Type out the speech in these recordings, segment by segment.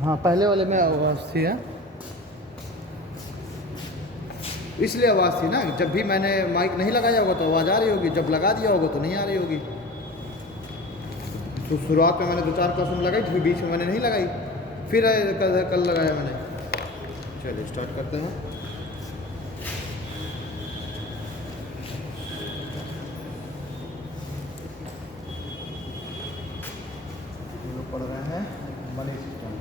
हाँ पहले वाले में आवाज़ थी है, इसलिए आवाज़ थी ना। जब भी मैंने माइक नहीं लगाया होगा तो आवाज़ आ रही होगी, जब लगा दिया होगा तो नहीं आ रही होगी। तो शुरुआत में मैंने 2-4 क्लासरूम लगाई, फिर बीच में मैंने नहीं लगाई, फिर कल लगाया मैंने। चलिए स्टार्ट करते हैं। पढ़ रहे हैं मनी सिस्टम।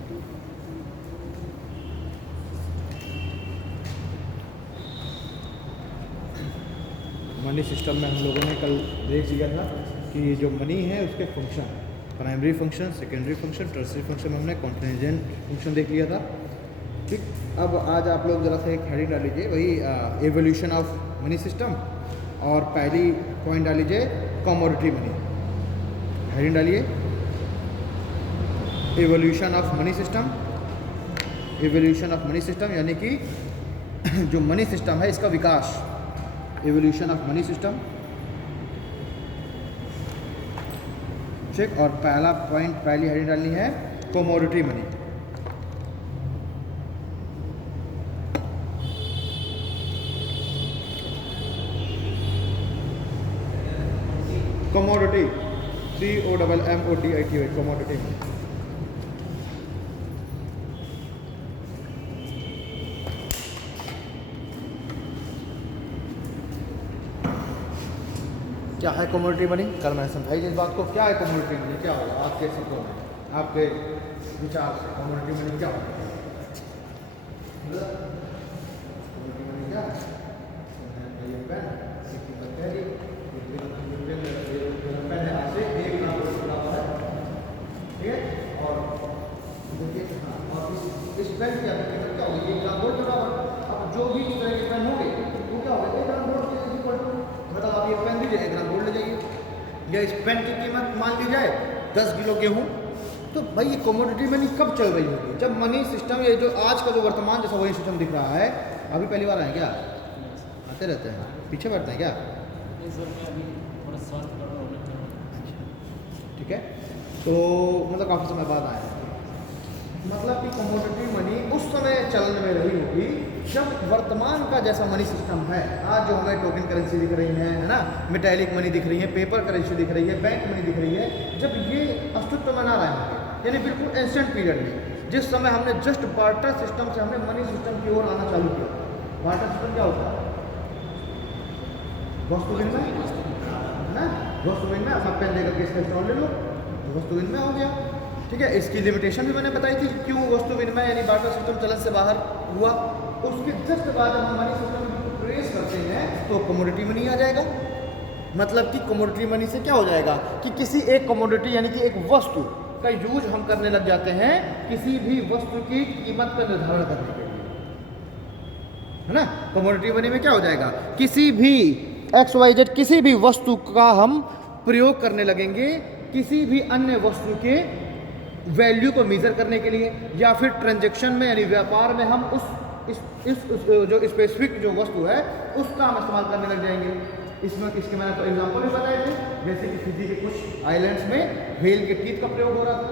मनी सिस्टम में हम लोगों ने कल देख लिया था कि जो मनी है उसके function, primary function, secondary function, tertiary function में हमने कॉन्टिजेंट फंक्शन देख लिया था। ठीक, अब आज आप लोग ज़रा सा एक हेडिंग डाल लीजिए, वही एवोल्यूशन ऑफ मनी सिस्टम, और पहली पॉइंट डाल लीजिए कमोडिटी मनी। हेडिंग डालिए evolution of money system. Evolution of money system यानी कि जो मनी सिस्टम है इसका विकास, एवोल्यूशन ऑफ मनी सिस्टम। ठीक, और पहला पॉइंट, पहली हेडिंग डालनी है commodity money. Commodity, COMMODITY, commodity money. क्या है कमोडिटी मनी? कल मैंने समझाई इस बात को। क्या है कमोडिटी मनी, क्या होगा आपके शब्दों में, आपके विचार से कमोडिटी मनी क्या होगा? कमोडिटी मनी क्या है? ये पेन, इसकी बत्ती, पेन है आपसे 1 ग्राम बराबर है, ठीक है। और देखिए और इस पेन की कीमत क्या होगी? 1 ग्राम गोल्ड बराबर। अब जो भी इस तरह के पेन होंगे वो क्या होगा? 1 ग्राम गोल्ड के इक्वल टू, मतलब आप ये पेन लीजिए 1 ग्राम गोल्ड ले जाइए। या इस पेन की कीमत मान ली जाए 10 किलो गेहूँ। तो भाई ये कमोडिटी मनी कब चल रही होगी? जब मनी सिस्टम, ये जो आज का जो वर्तमान जैसा मनी सिस्टम दिख रहा है, अभी पहली बार आए क्या? आते रहते हैं, पीछे बैठते हैं क्या? ठीक है, तो मतलब काफ़ी समय बाद आए हैं। मतलब कि कमोडिटी मनी उस समय चलन में रही होगी जब वर्तमान का जैसा मनी सिस्टम है, आज जो हमें टोकन करेंसी दिख रही है ना, मेटालिक मनी दिख रही है, पेपर करेंसी दिख रही है, बैंक मनी दिख रही है, जब ये अस्तित्व में ना रहे होंगे, यानी बिल्कुल एंशिएंट पीरियड में, जिस समय हमने जस्ट बार्टर सिस्टम से हमने मनी सिस्टम की ओर आना चालू किया। बार्टर सिस्टम क्या होता है? वस्तु विनिमय ना, वस्तु विनिमय। अपना पेन लेकर के इसका स्टॉल ले लो, वस्तु विनिमय हो गया। ठीक है, इसकी लिमिटेशन भी मैंने बताई थी क्यों वस्तु विनिमय यानी बार्टर सिस्टम चलन से बाहर हुआ। उसके जस्ट बाद हम मनी सिस्टम को ट्रेस करते हैं तो कमोडिटी मनी आ जाएगा। मतलब कि कमोडिटी मनी से क्या हो जाएगा कि किसी एक कमोडिटी यानी कि एक वस्तु का यूज हम करने लग जाते हैं किसी भी वस्तु की कीमत का निर्धारण करने के लिए, है ना। कमोडिटी मनी में क्या हो जाएगा? किसी भी XYZ किसी भी वस्तु का हम प्रयोग करने लगेंगे किसी भी अन्य वस्तु के वैल्यू को मेजर करने के लिए, या फिर ट्रांजैक्शन में यानी व्यापार में हम उस जो स्पेसिफिक जो वस्तु है उसका हम इस्तेमाल करने लग जाएंगे। इसमें इसके मैंने तो एग्जांपल भी बताए थे, जैसे कि फिजी के कुछ आइलैंड्स में व्हेल के टीथ का प्रयोग हो रहा था।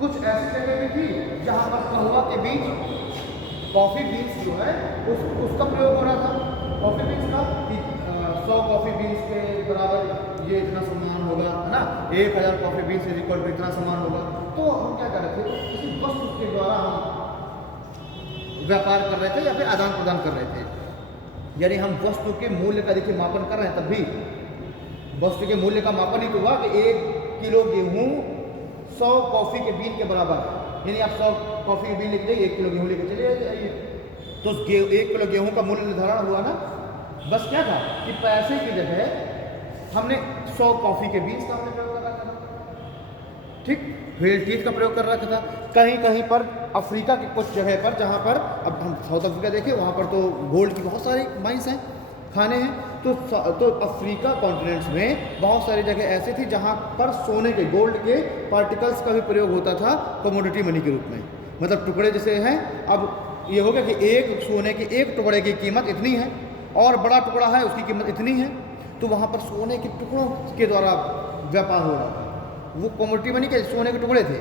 कुछ ऐसी जगह भी थी जहाँ पर कहवा के बीच कॉफ़ी बीन्स जो है उसका प्रयोग हो रहा था। कॉफ़ी बीन्स का 100 कॉफ़ी बीन्स के बराबर ये इतना सामान होगा, है ना। 1000 coffee beans is equal to इतना सामान होगा। तो हम क्या कर रहे थे? किसी वस्तु के द्वारा हम व्यापार कर रहे थे या फिर आदान प्रदान कर रहे थे, यानी हम वस्तु के मूल्य का देखिए मापन कर रहे हैं। तब भी वस्तु के मूल्य का मापन ही तो हुआ कि 1 किलो गेहूँ 100 कॉफ़ी के बीन के बराबर है, यानी आप 100 कॉफ़ी के बीन लेके जाइए, 1 किलो गेहूँ लेके चले जाइए, तो 1 किलो गेहूँ का मूल्य निर्धारण हुआ ना। बस क्या था कि पैसे की जगह हमने 100 कॉफ़ी के बीन्स का हमने प्रयोग कर रखा था, ठीक, व्हेल टीथ का प्रयोग कर रखा था। कहीं कहीं पर अफ्रीका की कुछ जगह पर, जहाँ पर अब हम साउथ अफ्रीका देखें वहाँ पर तो गोल्ड की बहुत सारी माइंस हैं, खाने हैं। तो अफ्रीका कॉन्टिनेंट्स में बहुत सारी जगह ऐसी थी जहाँ पर सोने के, गोल्ड के पार्टिकल्स का भी प्रयोग होता था कमोडिटी मनी के रूप में। मतलब टुकड़े जैसे हैं, अब ये हो गया कि एक सोने के एक टुकड़े की कीमत इतनी है और बड़ा टुकड़ा है उसकी कीमत इतनी है, तो वहाँ पर सोने के टुकड़ों के द्वारा व्यापार हो रहा था। वो कमोडिटी मनी के सोने के टुकड़े थे,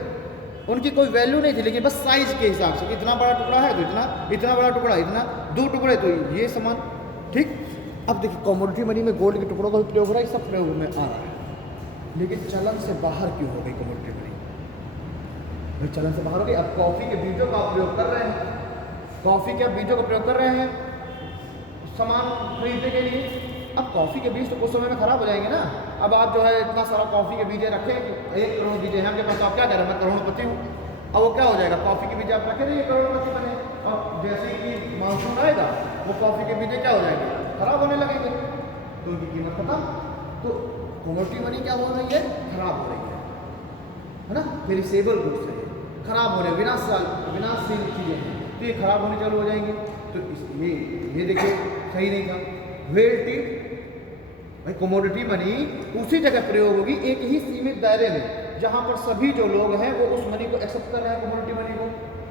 उनकी कोई वैल्यू नहीं थी, लेकिन बस साइज के हिसाब से इतना बड़ा टुकड़ा है तो इतना, इतना बड़ा टुकड़ा इतना, 2 टुकड़े तो ये सामान। ठीक, अब देखिए कमोडिटी मनी में गोल्ड के टुकड़ों का भी प्रयोग हो रहा है, सब प्रयोग में आ रहा है, लेकिन चलन से बाहर क्यों हो गई कमोडिटी मनी? भाई चलन से बाहर हो गई। अब कॉफ़ी के बीजों का आप प्रयोग कर रहे हैं, कॉफ़ी के बीजों का प्रयोग कर रहे हैं सामान खरीदने के लिए। अब कॉफ़ी के बीज तो कुछ समय में ख़राब हो जाएंगे ना। अब आप जो है इतना सारा कॉफ़ी के बीजे रखें, 1 करोड़ बीजे हैं आपके पास, आप क्या करें, मैं करोड़पति हूँ। अब वो क्या हो जाएगा, कॉफ़ी के बीज आप रखे रहिए, करोड़पति बने। अब जैसे ही मानसून आएगा वो कॉफ़ी के बीजे क्या हो जाएंगे, ख़राब होने लगेंगे, तो उनकी कीमत खत्म। तो कमोडिटी मनी क्या हो रही है, ख़राब हो रही है ना। पेरिसेबल गुड्स है, ख़राब हो रहे हैं, विनाशशील चीज़ें हैं, तो ये ख़राब होने चालू हो जाएंगे। तो ये देखिए सही नहीं था। वेल्टी भाई कमोडिटी मनी उसी जगह प्रयोग होगी, एक ही सीमित दायरे में, जहाँ पर सभी जो लोग हैं वो उस मनी को एक्सेप्ट कर रहे हैं, कमोडिटी मनी को।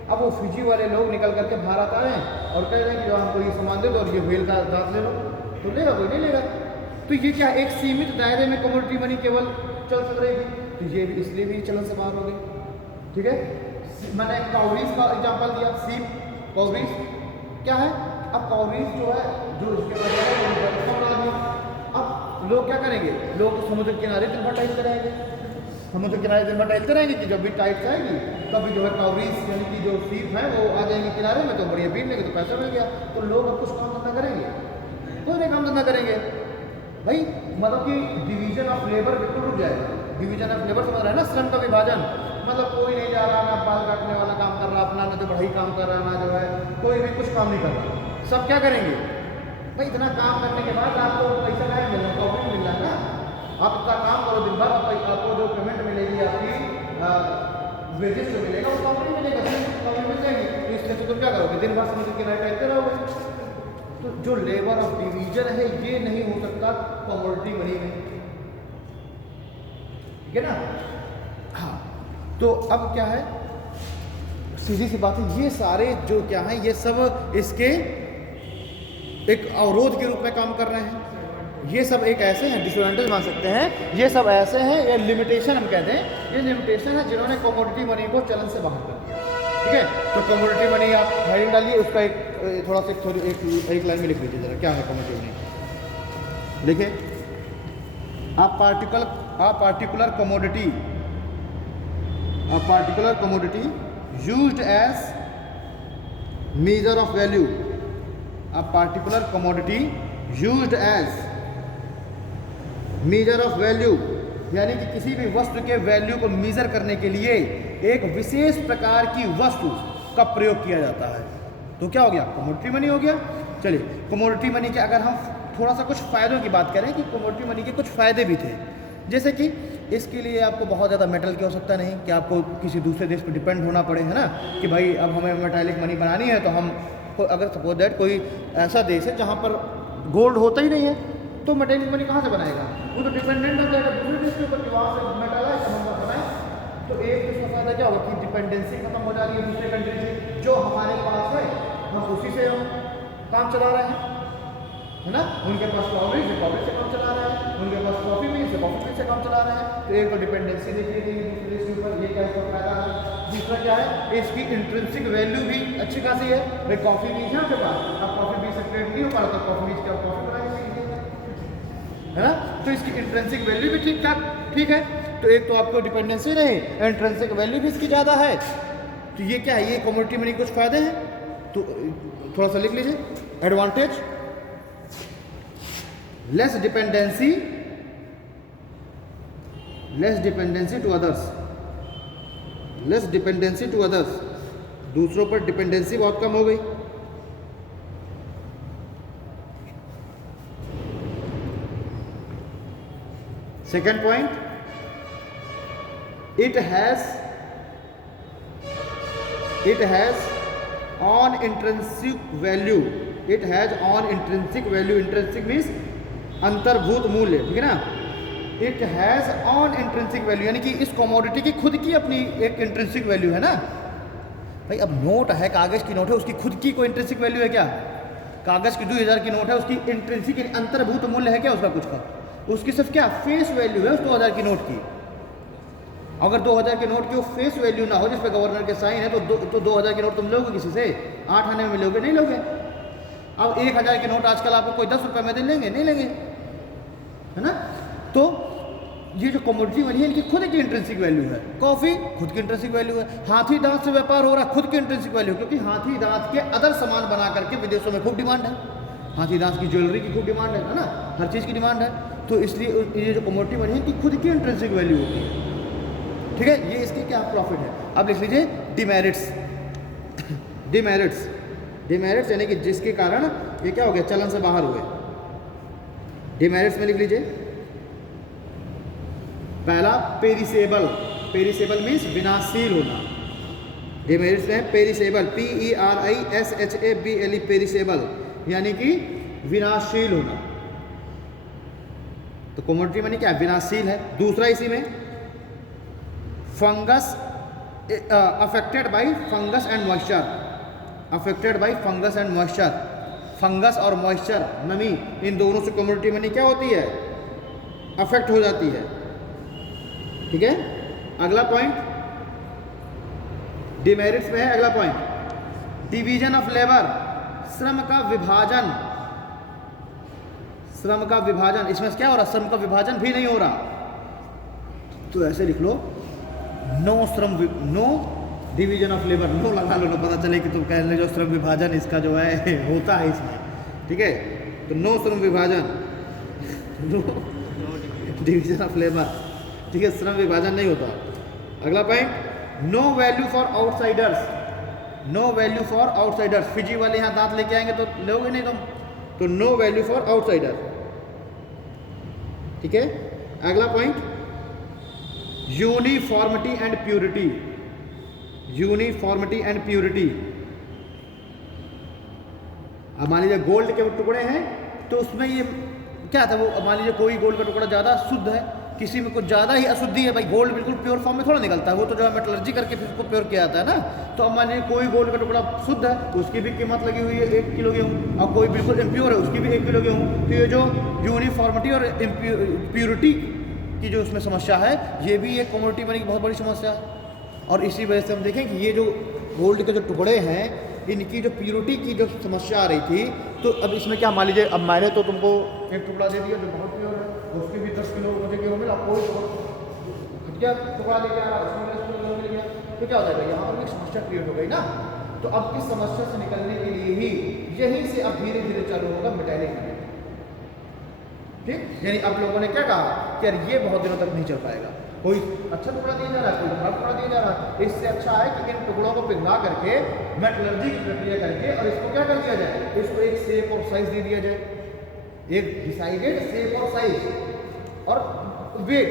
अब वो फिजी वाले लोग निकल करके भारत आ रहे हैं और कह रहे हैं कि जो हमको ये सामान दे दो और ये व्हेल का दांत ले लो, तो लेगा कोई नहीं लेगा। तो ये क्या, एक सीमित दायरे में कमोडिटी मनी केवल चल सक रहेगी, तो ये भी इसलिए भी चलन से बाहर हो गई। ठीक है, मैंने काउरीज का एग्जाम्पल दिया, सीप काउरीज क्या है। अब काउरीज जो है, जो इसके अब लोग क्या करेंगे, लोग समुद्र किनारे दिन भर टहलते रहेंगे, समुद्र किनारे दिन भर टहलते रहेंगे कि जब भी टाइट आएगी तभी जो है काउरीज यानी कि जो सीप है वो आ जाएंगे किनारे में, तो बढ़िया पीट लेंगे, तो पैसा मिल गया। तो लोग अब कुछ काम धंधा करेंगे, कोई नहीं काम धंधा करेंगे भाई। मतलब कि डिवीजन ऑफ लेबर बिल्कुल रुक जाएगा। डिवीजन ऑफ लेबर समझ रहे हैं ना, श्रम का विभाजन, मतलब कोई नहीं जा रहा, ना बाल काटने वाला काम कर रहा अपना, ना जो बढ़ई काम कर रहा, ना जो है कोई भी कुछ काम नहीं कर रहा, सब क्या करेंगे भाई, इतना काम करने के बाद आपको पैसा नहीं मिल रहा, प्रॉफिट मिल रहा है ना। आप इतना काम करो दिन भर, आपको जो पेमेंट मिलेगी, आपकी वेजेस जो मिलेगा वो प्रॉफिट मिलेगा, प्रॉफिट मिल जाएगी। तो इसलिए तो तुम क्या करोगे, दिन भर समुद्र किनारे टहलते रहोगे। तो जो लेबर ऑफ डिवीजन है ये नहीं हो सकता कमोडिटी मनी में, ठीक है ना। हाँ, तो अब क्या है, सीधी सी बात है, ये सारे जो क्या है ये सब इसके एक अवरोध के रूप में काम कर रहे हैं। ये सब एक ऐसे हैं, डिसएडवांटेज मान सकते हैं, ये सब ऐसे हैं, ये लिमिटेशन हम कहते हैं, ये लिमिटेशन है जिन्होंने कमोडिटी मनी को चलन से बाहर कर दिया। ठीक है, तो कमोडिटी मनी आप हेडिंग डालिए, उसका एक थोड़ा सा एक लाइन में लिख लीजिए जरा, क्या है कमोडिटी मनी। लिखे, a particular commodity used as measure of value, a particular commodity used as measure of value, यानी कि किसी भी वस्तु के वैल्यू को मेजर करने के लिए एक विशेष प्रकार की वस्तु का प्रयोग किया जाता है। तो क्या हो गया, कमोडिटी मनी हो गया। चलिए, कमोडिटी मनी के अगर हम थोड़ा सा कुछ फ़ायदों की बात करें कि कमोडिटी मनी के कुछ फ़ायदे भी थे, जैसे कि इसके लिए आपको बहुत ज़्यादा मेटल की आवश्यकता नहीं कि आपको किसी दूसरे देश पर डिपेंड होना पड़े, है ना, कि भाई अब हमें मेटालिक मनी बनानी है तो हम अगर सपोज दैट कोई ऐसा देश है जहाँ पर गोल्ड होता ही नहीं है, तो मेटालिक मनी कहाँ से बनाएगा, वो तो डिपेंडेंट हो जाएगा दूसरे देश के ऊपर कि वहाँ से मेटल है तो हम बनाए। तो एक इसका फायदा क्या होगा कि डिपेंडेंसी खत्म हो जा रही है दूसरे कंट्री से, जो हमारे पास है हम उसी से काम चला रहे हैं, है ना। उनके पास कॉफी से काम चला रहे हैं, उनके पास कॉफी मिल से काम चला रहे हैं। तो एक तो डिपेंडेंसी देखिए दूसरे देश के ऊपर, ये क्या इसका फायदा है। दूसरा क्या है, इसकी इंट्रिंसिक वैल्यू भी अच्छी खासी है। भाई कॉफी बीज है आपके पास, अब कॉफी बीज से ट्रेड नहीं हो पा रहा तो कॉफी बीज का कॉफी बनाएंगे, है ना। तो इसकी इंट्रिंसिक वैल्यू भी ठीक ठाक ठीक है। तो एक तो आपको डिपेंडेंसी नहीं, इंट्रिंसिक वैल्यू भी इसकी ज़्यादा है। तो ये क्या है, ये कमोडिटी मनी कुछ फायदे हैं, तो थोड़ा सा लिख लीजिए। Advantage, less dependency to others, दूसरों पर डिपेंडेंसी बहुत कम हो गई। Second point, it has on intrinsic value, intrinsic means अंतर्भूत मूल्य, ठीक है ना। It has on intrinsic value, यानी कि इस कमोडिटी की खुद की अपनी एक इंट्रिंसिक वैल्यू है ना भाई। अब नोट है, कागज़ की नोट है, उसकी खुद की कोई इंट्रिंसिक वैल्यू है क्या? कागज़ की 2000 की नोट है, उसकी इंट्रिंसिक अंतर्भूत मूल्य है क्या उसका? कुछ का उसकी सिर्फ क्या फेस वैल्यू है उस 2000 की नोट की। अगर 2000 के नोट की वो फेस वैल्यू ना हो जिस पे गवर्नर के साइन है तो 2000 के नोट तुम लोगे किसी से? 8 आने में मिलोगे? नहीं लोगे। अब 1000 के नोट आजकल आपको कोई 10 रुपये में दे लेंगे? नहीं लेंगे, है ना। तो ये जो कमोडिटी मनी है इनकी खुद की इंट्रिंसिक वैल्यू है। कॉफ़ी खुद की इंट्रिंसिक वैल्यू है। हाथी दांत से व्यापार हो रहा है, खुद की इंट्रिंसिक वैल्यू, क्योंकि हाथी दांत के अदर सामान बना करके विदेशों में खूब डिमांड है। हाथी दांत की ज्वेलरी की खूब डिमांड है ना, हर चीज़ की डिमांड है। तो इसलिए ये जो कमोडिटी मनी है इनकी खुद की इंट्रिंसिक वैल्यू होती है, ठीक है। ये इसके क्या प्रॉफिट है। अब लिख लीजिए डिमेरिट्स। डिमेरिट्स, डिमेरिट्स यानी कि जिसके कारण ये क्या हो गया, चलन से बाहर हुए। डिमेरिट्स में लिख लीजिए पहला पेरिसेबल। पेरिसेबल मीन्स विनाशशील होना। डिमेरिट्स में पेरिसेबल, PERISHABLE, पेरिसेबल यानी कि विनाशशील होना। तो कमोडिटी मनी क्या विनाशशील है। दूसरा इसी में fungus, affected by fungus and moisture. Affected by fungus and moisture, fungus और मॉइस्चर, नमी, इन दोनों से कमोडिटी मनी क्या होती है, अफेक्ट हो जाती है, ठीक है। अगला पॉइंट डिमेरिट्स में है। अगला पॉइंट डिवीजन ऑफ लेबर, श्रम का विभाजन। श्रम का विभाजन, इसमें क्या हो रहा, श्रम का विभाजन भी नहीं हो रहा। तो ऐसे लिख लो नो श्रम, no division of labour, no लगा लो ना, पता चले कि तुम कह रहे जो श्रम विभाजन इसका जो है होता है इसमें, ठीक है। तो नो श्रम विभाजन, नो डिवीजन ऑफ लेबर, ठीक है, श्रम विभाजन नहीं होता। अगला point no value for outsiders. No value for outsiders, Fiji वाले यहाँ दांत लेके आएंगे तो लोगे नहीं तुम, तो नो वैल्यू फॉर आउटसाइडर, ठीक है। अगला point uniformity and purity. Uniformity and purity, अब मान लीजिए गोल्ड के टुकड़े हैं तो उसमें ये क्या था, वो मान लीजिए कोई गोल्ड का टुकड़ा ज़्यादा शुद्ध है, किसी में कुछ ज़्यादा ही अशुद्धि है। भाई गोल्ड बिल्कुल प्योर फॉर्म में थोड़ा निकलता है, वो तो जो है मेटलर्जी करके फिर उसको प्योर किया जाता है ना। तो अब मान लीजिए कोई गोल्ड का टुकड़ा शुद्ध है तो उसकी भी कीमत लगी हुई है 1 किलो गेहूँ, और कोई बिल्कुल इम्प्योर है उसकी भी 1 किलो गेहूँ। तो ये जो यूनिफॉर्मिटी और प्योरिटी की जो उसमें समस्या है, ये भी एक कमोडिटी मनी की बहुत बड़ी समस्या है। और इसी वजह से हम देखें कि ये जो गोल्ड के जो टुकड़े हैं इनकी जो प्योरिटी की जो समस्या आ रही थी, तो अब इसमें क्या, मान लीजिए अब मैंने तो तुमको एक टुकड़ा दे दिया जो बहुत प्योर है, उसके भी 10 किलो मुझे गेहूँ मिला, कोई घटिया टुकड़ा लेके आ रहा उसमें 10 किलो मिल गया, तो क्या हो जाएगा, यहाँ पर भी समस्या क्रिएट हो गई ना। तो अब इस समस्या से निकलने के लिए ही यहीं से अब धीरे धीरे चालू होगा मेटैलिक मनी, ठीक। यानी अब लोगों ने क्या कहा कि यार ये बहुत दिनों तक नहीं चल पाएगा, कोई अच्छा टुकड़ा दिया जा रहा है, कोई खराब टुकड़ा दिया जा रहा है, इससे अच्छा है कि इन टुकड़ों को पिघला करके मेटलर्जी की प्रक्रिया करके और इसको क्या कर दिया जाए, इसको एक शेप और साइज दे दिया जाए, एक डिसाइडेड शेप और साइज और वेट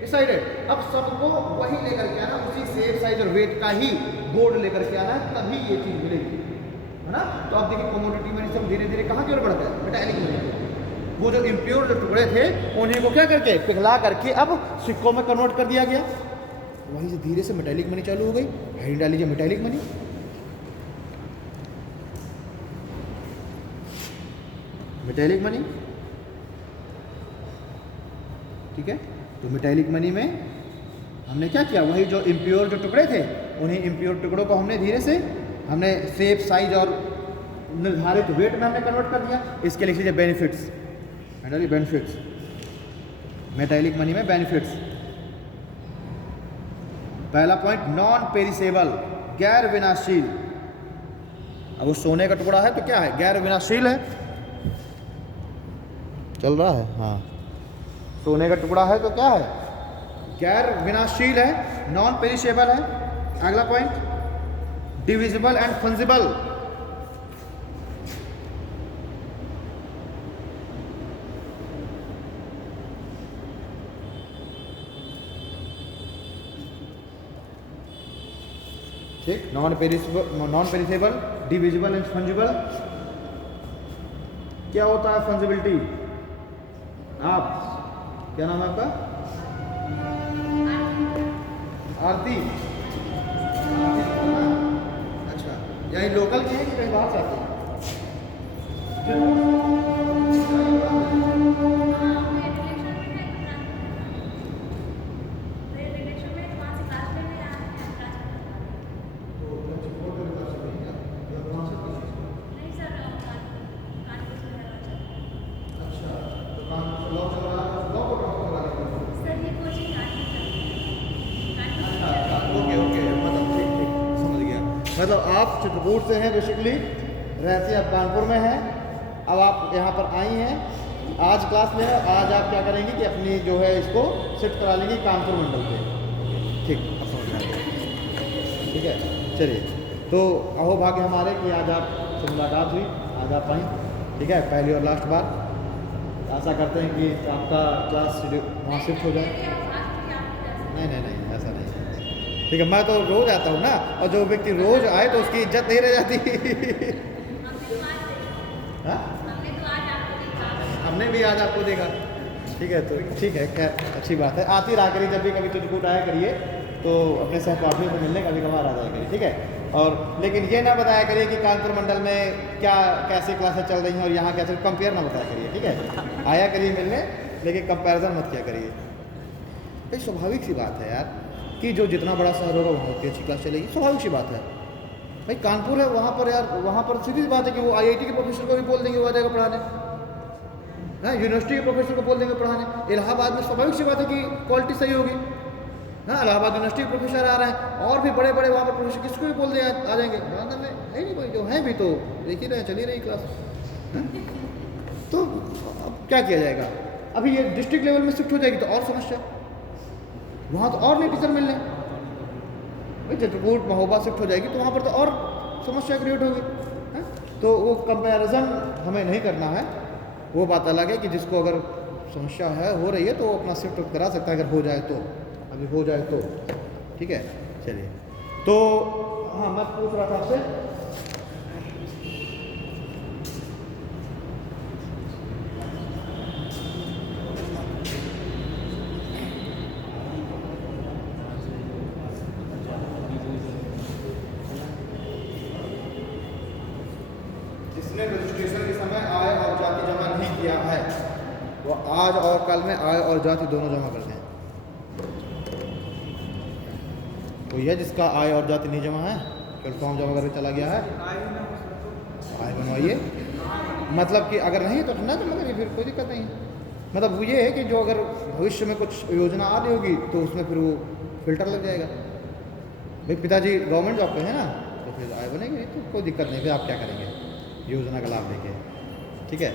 डिसाइडेड। अब सबको वही लेकर के आना, उसी शेप साइज और वेट का ही गोल्ड लेकर के आना, तभी ये चीज़ मिलेगी, है ना। तो आप देखिए कमोडिटी मनी से धीरे धीरे कहाँ की ओर बढ़ता है, मेटैलिक मनी। वो जो इम्प्योर जो टुकड़े थे उन्हीं को क्या करके पिघला करके अब सिक्कों में कन्वर्ट कर दिया गया, वहीं से धीरे से मेटैलिक मनी चालू हो गई। हेडिंग डाल लीजिए मेटैलिक मनी। मेटैलिक मनी, ठीक है। तो मेटैलिक मनी में हमने क्या किया, वही जो इम्प्योर जो टुकड़े थे उन्हीं इम्प्योर टुकड़ों को हमने धीरे से हमने शेप साइज और निर्धारित वेट में हमने कन्वर्ट कर दिया। इसके लिख लीजिए बेनिफिट्स, बेनिफिट्स मेटैलिक मनी में बेनिफिट्स। पहला पॉइंट नॉन पेरिसेबल, गैर विनाशशील। अब वो सोने का टुकड़ा है तो क्या है, गैर विनाशशील है, चल रहा है, हाँ, सोने का टुकड़ा है तो क्या है, गैर विनाशशील है, नॉन पेरिसेबल है। अगला पॉइंट डिविजिबल एंड फंजिबल। ठीक, non perishable, divisible and fungible. क्या होता है फंजिबिलिटी, आप क्या नाम है आपका, आरती। अच्छा, यही लोकल के हैं कि कहीं बाहर से आते हैं? मतलब आप चित्रकूट से हैं बेसिकली, रहती आप कानपुर में हैं, अब आप यहाँ पर आई हैं, आज क्लास में है, आज आप क्या करेंगी कि अपनी जो है इसको शिफ्ट करा लेंगी कानपुर मंडल पे। ठीक, अब समझ जाएंगे। ठीक है, चलिए। तो अहो भाग्य हमारे कि आज आपसे मुलाकात हुई, आज आप आई। ठीक है, पहली और लास्ट बार। आशा करते हैं कि आपका क्लास वहाँ शिफ्ट हो जाए। नहीं, ऐसा नहीं। ठीक है, मैं तो रोज़ आता हूँ ना, और जो व्यक्ति रोज़ आए तो उसकी इज्जत नहीं रह जाती। हाँ, हमने भी आज आपको देखा। ठीक है, तो ठीक है, खैर अच्छी बात है। आती रहा करिए, जब भी कभी चित्रकूट आया करिए तो अपने सहपाठियों से मिलने कभी कभार आ जाया करिए। ठीक है, और लेकिन ये ना बताया करिए कि कानपुर मंडल में क्या कैसी क्लासें चल रही हैं और यहाँ कैसे, कंपेयर ना बताया करिए। ठीक है, आया करिए मिलने, लेकिन कंपैरिजन मत किया करिए। भाई स्वाभाविक सी बात है यार कि जो जितना बड़ा शहर होगा वहाँ उतनी अच्छी क्लास चलेगी, स्वाभाविक सी बात है। भाई कानपुर है, वहाँ पर यार, वहाँ पर सीधी बात है कि वो IIT के प्रोफेसर को भी बोल देंगे वो आ जाएगा पढ़ाने, हाँ, यूनिवर्सिटी के प्रोफेसर को बोल देंगे पढ़ाने। इलाहाबाद में स्वाभाविक सी बात है कि क्वालिटी सही होगी। हाँ, इलाहाबाद यूनिवर्सिटी के प्रोफेसर आ रहे हैं, और भी बड़े बड़े वहाँ पर प्रोफेसर किसको भी बोल दे आ जाएंगे। बात में है नहीं कोई, जो है भी तो देख ही रहे, चली रही क्लास। तो अब क्या किया जाएगा? अभी ये डिस्ट्रिक्ट लेवल में शिफ्ट हो जाएगी तो और समस्या, वहाँ तो और नहीं टीचर मिलने। भाई चित्रकूट महोबा शिफ्ट हो जाएगी तो वहाँ पर तो और समस्या क्रिएट होगी। तो वो कंपैरिजन हमें नहीं करना है। वो बात अलग है कि जिसको अगर समस्या है, हो रही है, तो वो अपना शिफ्ट करा सकता है, अगर हो जाए तो, अभी हो जाए तो। ठीक है, चलिए। तो हाँ, मैं पूछ रहा था आपसे, जिसने रजिस्ट्रेशन के समय आय और जाति जमा नहीं किया है वो आज और कल में आय और जाति दोनों जमा कर दें। कोई है जिसका आय और जाति नहीं जमा है, फिर फॉर्म जमा करके चला गया है, आय बनवाइए। मतलब कि अगर नहीं तो ना, तो मतलब फिर कोई दिक्कत नहीं है। मतलब वो ये है कि जो अगर भविष्य में कुछ योजना आ रही होगी तो उसमें फिर वो फिल्टर लग जाएगा। भाई पिताजी गवर्नमेंट जॉब पे है ना, तो फिर आय बनेगी, नहीं तो कोई दिक्कत नहीं, फिर आप क्या करेंगे, योजना का लाभ देंगे। ठीक है,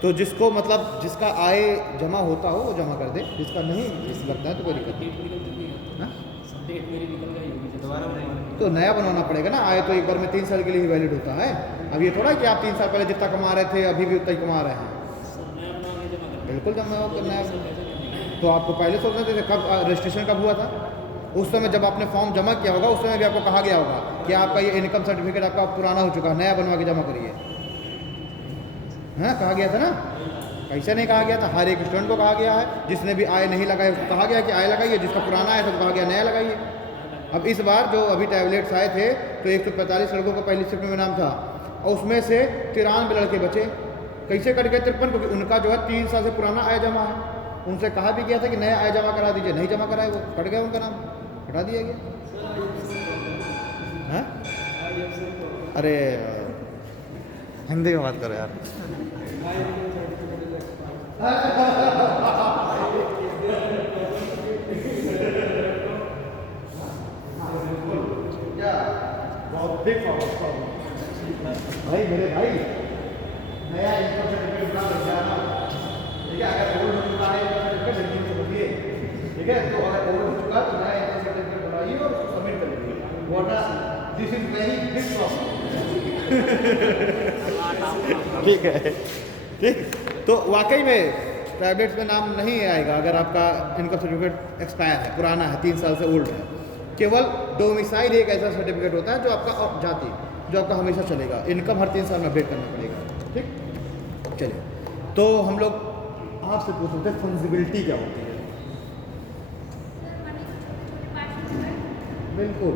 तो जिसको मतलब जिसका आय जमा होता हो वो जमा कर दे, जिसका नहीं लगता है तो कोई दिक्कत नहीं। तो नया बनवाना पड़ेगा ना। आय तो एक बार में 3 साल के लिए ही वैलिड होता है। अब ये थोड़ा कि आप 3 साल पहले जितना कमा रहे थे अभी भी उतना ही कमा रहे हैं। बिल्कुल जमा करना है। तो आपको पहले सोचना चाहिए कब रजिस्ट्रेशन कब हुआ था, उस समय जब आपने फॉर्म जमा किया होगा उस समय भी आपको कहा गया होगा कि आपका ये इनकम सर्टिफिकेट आपका पुराना हो चुका है, नया बनवा के जमा करिए। हाँ, कहा गया था ना, ऐसे नहीं कहा गया था। हर एक स्टूडेंट को कहा गया है, जिसने भी आय नहीं लगाई उसको कहा गया कि आय लगाइए, जिसका पुराना आया था तो कहा गया नया लगाइए। अब इस बार जो अभी टैबलेट्स आए थे तो 145 लड़कों का पहली शिफ्ट में नाम था, और उसमें से 93 लड़के बचे। कैसे कट गए 53? क्योंकि उनका जो है 3 साल से पुराना आय जमा है। उनसे कहा भी गया था कि नया आय जमा करा दीजिए, नहीं जमा कराए, वो कट गया, उनका नाम हटा दिया गया। हाँ, अरे हिंदी में बात करो यार। भाई मेरे भाई, नया इनकम सर्टिफिकेट बना लग जाना। ठीक है, अगर ओल्ड हो चुका है इनकम सर्टिफिकेट जल्दी से बदलिए। ठीक है, तो अगर ओल्ड हो चुका है तो नया इनकम सर्टिफिकेट बनाइए और उसको सबमिट कर दीजिए, वरना this is very big problem. ठीक है, ठीक। तो वाकई में टैबलेट्स में नाम नहीं आएगा अगर आपका इनकम सर्टिफिकेट एक्सपायर है, पुराना है, 3 साल से ओल्ड है। केवल डोमिसाइल एक ऐसा सर्टिफिकेट होता है जो आपका जाति, जो आपका हमेशा चलेगा। इनकम हर 3 साल में अपडेट करना पड़ेगा। ठीक, चलिए। तो हम लोग आपसे पूछ रहे थे फंजिबिलिटी क्या होती है। बिल्कुल,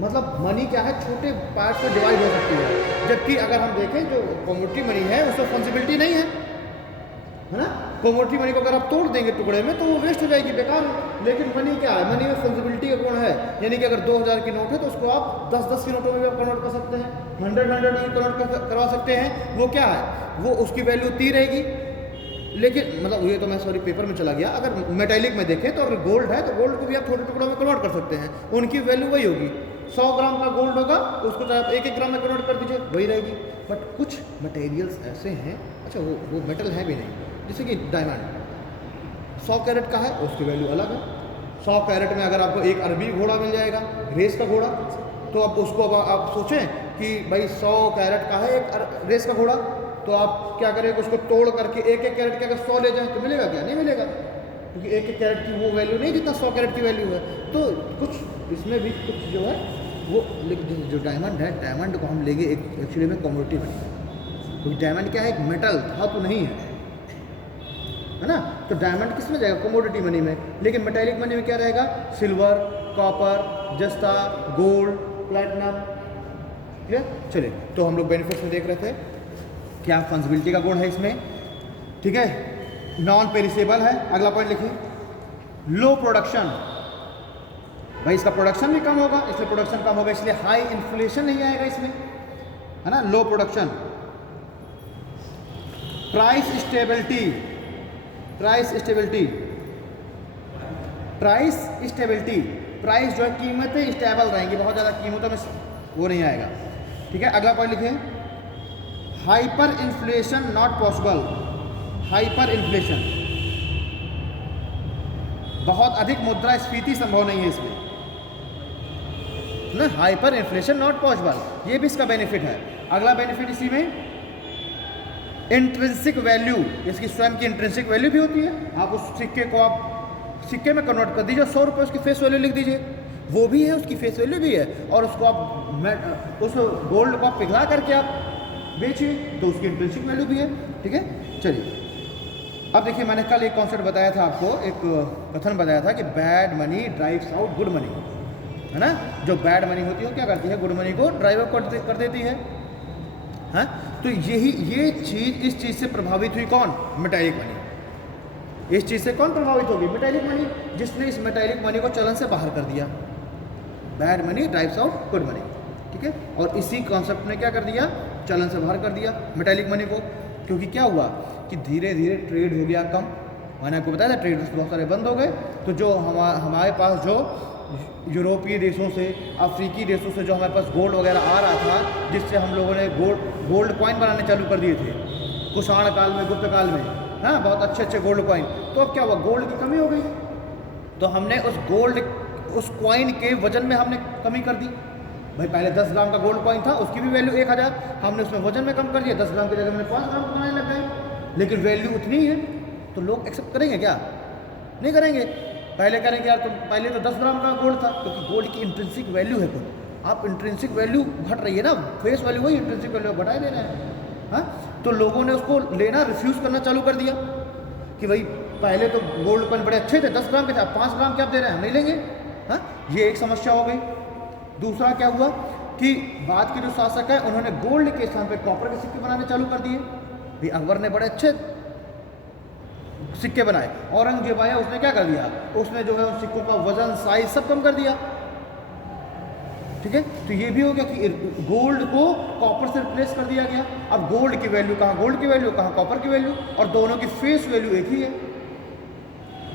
मतलब मनी क्या है, छोटे पार्ट में डिवाइड हो सकती है। जबकि अगर हम देखें जो कमोडिटी मनी है उसमें फंजिबिलिटी नहीं है, है ना। कमोडिटी मनी को अगर आप तोड़ देंगे टुकड़े में तो वो वेस्ट हो जाएगी, बेकार है। लेकिन मनी क्या है, मनी में फंजिबिलिटी का गुण है। यानी कि अगर 2000 की नोट है तो उसको आप 10-10 की नोटों में भी आप कन्वर्ट कर सकते हैं, 100 में कन्वर्ट करवा सकते हैं। वो क्या है, वो उसकी वैल्यू 3 रहेगी। लेकिन मतलब ये तो मैं सॉरी पेपर में चला गया। अगर मेटेलिक में देखें तो अगर गोल्ड है तो गोल्ड को भी आप छोटे टुकड़ों में कन्वर्ट कर सकते हैं, उनकी वैल्यू वही होगी। 100 ग्राम का गोल्ड होगा उसको चाहे आप 1-1 ग्राम में कन्वर्ट कर दीजिए, वही रहेगी। बट कुछ मटेरियल्स ऐसे हैं, अच्छा वो मेटल है भी नहीं, जैसे कि डायमंड 100 कैरेट का है, उसकी वैल्यू अलग है। 100 कैरेट में अगर आपको एक अरबी घोड़ा मिल जाएगा, रेस का घोड़ा, तो अब उसको अब आप सोचें कि भाई 100 कैरेट का है एक रेस का घोड़ा, तो आप क्या करेंगे, उसको तोड़ करके 1-1 कैरेट के अगर 100 ले जाएं तो मिलेगा क्या? नहीं मिलेगा, क्योंकि 1-1 कैरेट की वो वैल्यू नहीं जितना 100 कैरेट की वैल्यू है। तो कुछ इसमें भी कुछ जो है वो, जो डायमंड है, डायमंड को हम लेंगे एक एक्चुअली में कमोडिटी बनेगा, क्योंकि डायमंड क्या है, एक मेटल था तो नहीं है ना। तो डायमंड किस में जाएगा? कमोडिटी मनी में। लेकिन मेटेलिक मनी में क्या रहेगा? सिल्वर, कॉपर, जस्ता, गोल्ड, प्लैटिनम। क्लियर? चलिए, तो हम लोग बेनिफिट्स में देख रहे थे, क्या फंजिबिलिटी का गुण है इसमें, ठीक है, नॉन पेरिसेबल है। अगला पॉइंट लिखिए, लो प्रोडक्शन, भाई इसका प्रोडक्शन भी कम होगा, इसलिए प्रोडक्शन कम होगा, इसलिए हाई इन्फ्लेशन नहीं आएगा इसमें, है ना। Low production, price stability, price stability, price stability, price जो है कीमतें स्टेबल रहेंगी, बहुत ज़्यादा कीमतों में वो नहीं आएगा, ठीक है। अगला पॉइंट लिखें, hyper inflation not possible, hyper inflation, बहुत अधिक मुद्रास्फीति संभव नहीं है इसमें ना। हाइपर इन्फ्लेशन नॉट पॉसिबल, ये भी इसका बेनिफिट है। अगला बेनिफिट इसी में इंट्रिंसिक वैल्यू, इसकी स्वयं की इंट्रिंसिक वैल्यू भी होती है। आप उस सिक्के को आप सिक्के में कन्वर्ट कर दीजिए, 100 रुपये उसकी फेस वैल्यू लिख दीजिए, वो भी है, उसकी फेस वैल्यू भी है, और उसको आप उस गोल्ड को आप पिघला करके आप बेचिए तो उसकी इंट्रिंसिक वैल्यू भी है, ठीक है। चलिए, अब देखिए, मैंने कल एक कॉन्सेप्ट बताया था आपको, एक कथन बताया था कि bad money drives out good money, है ना। जो बैड मनी होती है वो क्या करती है? गुड मनी को ड्राइव आउट कर देती है, हाँ। तो ये चीज़, इस चीज़ से प्रभावित हुई कौन? Metallic money. इस चीज़ से कौन प्रभावित होगी? मेटेलिक मनी, जिसने इस मेटेलिक मनी को चलन से बाहर कर दिया। Bad money drives out good money, ठीक है। और इसी कॉन्सेप्ट ने क्या कर दिया? चलन से बाहर कर दिया मेटेलिक मनी को, क्योंकि क्या हुआ कि धीरे धीरे ट्रेड हो गया कम। मैंने आपको बताया था ट्रेड बहुत सारे बंद हो गए, तो जो हमारे पास जो यूरोपीय देशों से, अफ्रीकी देशों से जो हमारे पास गोल्ड वगैरह आ रहा था, जिससे हम लोगों ने गोल्ड कॉइन बनाने चालू कर दिए थे कुषाण काल में, गुप्त काल में, हाँ, बहुत अच्छे गोल्ड कॉइन। तो अब क्या हुआ? गोल्ड की कमी हो गई, तो हमने उस कॉइन के वजन में हमने कमी कर दी। भाई पहले 10 ग्राम का गोल्ड कॉइन था, उसकी भी वैल्यू 1000, हमने उसमें वजन में कम कर दिया, 10 ग्राम की जगह हमने 5 ग्राम बनाने लग गए, लेकिन वैल्यू उतनी ही है, तो लोग एक्सेप्ट करेंगे क्या? नहीं करेंगे। पहले करेंगे यार, तो पहले तो 10 ग्राम का गोल्ड था, क्योंकि गोल्ड की इंट्रिंसिक वैल्यू है खुद, आप इंट्रिंसिक वैल्यू घट रही है ना, फेस वैल्यू वही, इंट्रिंसिक वैल्यू घटाए दे रहे हैं, हाँ। तो लोगों ने उसको लेना रिफ्यूज़ करना चालू कर दिया कि भाई पहले तो गोल्ड कॉइन बड़े अच्छे थे, 10 ग्राम के थे, 5 ग्राम क्या आप दे रहे हैं, हम नहीं लेंगे, हाँ। ये एक समस्या हो गई। दूसरा क्या हुआ कि बाद के जो शासक है उन्होंने गोल्ड के स्थान पे कॉपर के सिक्के बनाने चालू कर दिए। भाई अकबर ने बड़े अच्छे सिक्के बनाए, औरंगजेब आया, उसने क्या कर दिया? उसने जो है उन सिक्कों का वजन, साइज सब कम कर दिया, ठीक है। तो ये भी हो गया कि गोल्ड को कॉपर से रिप्लेस कर दिया गया। अब गोल्ड की वैल्यू कहाँ गोल्ड की वैल्यू, कहाँ कॉपर की वैल्यू, और दोनों की फेस वैल्यू एक ही है।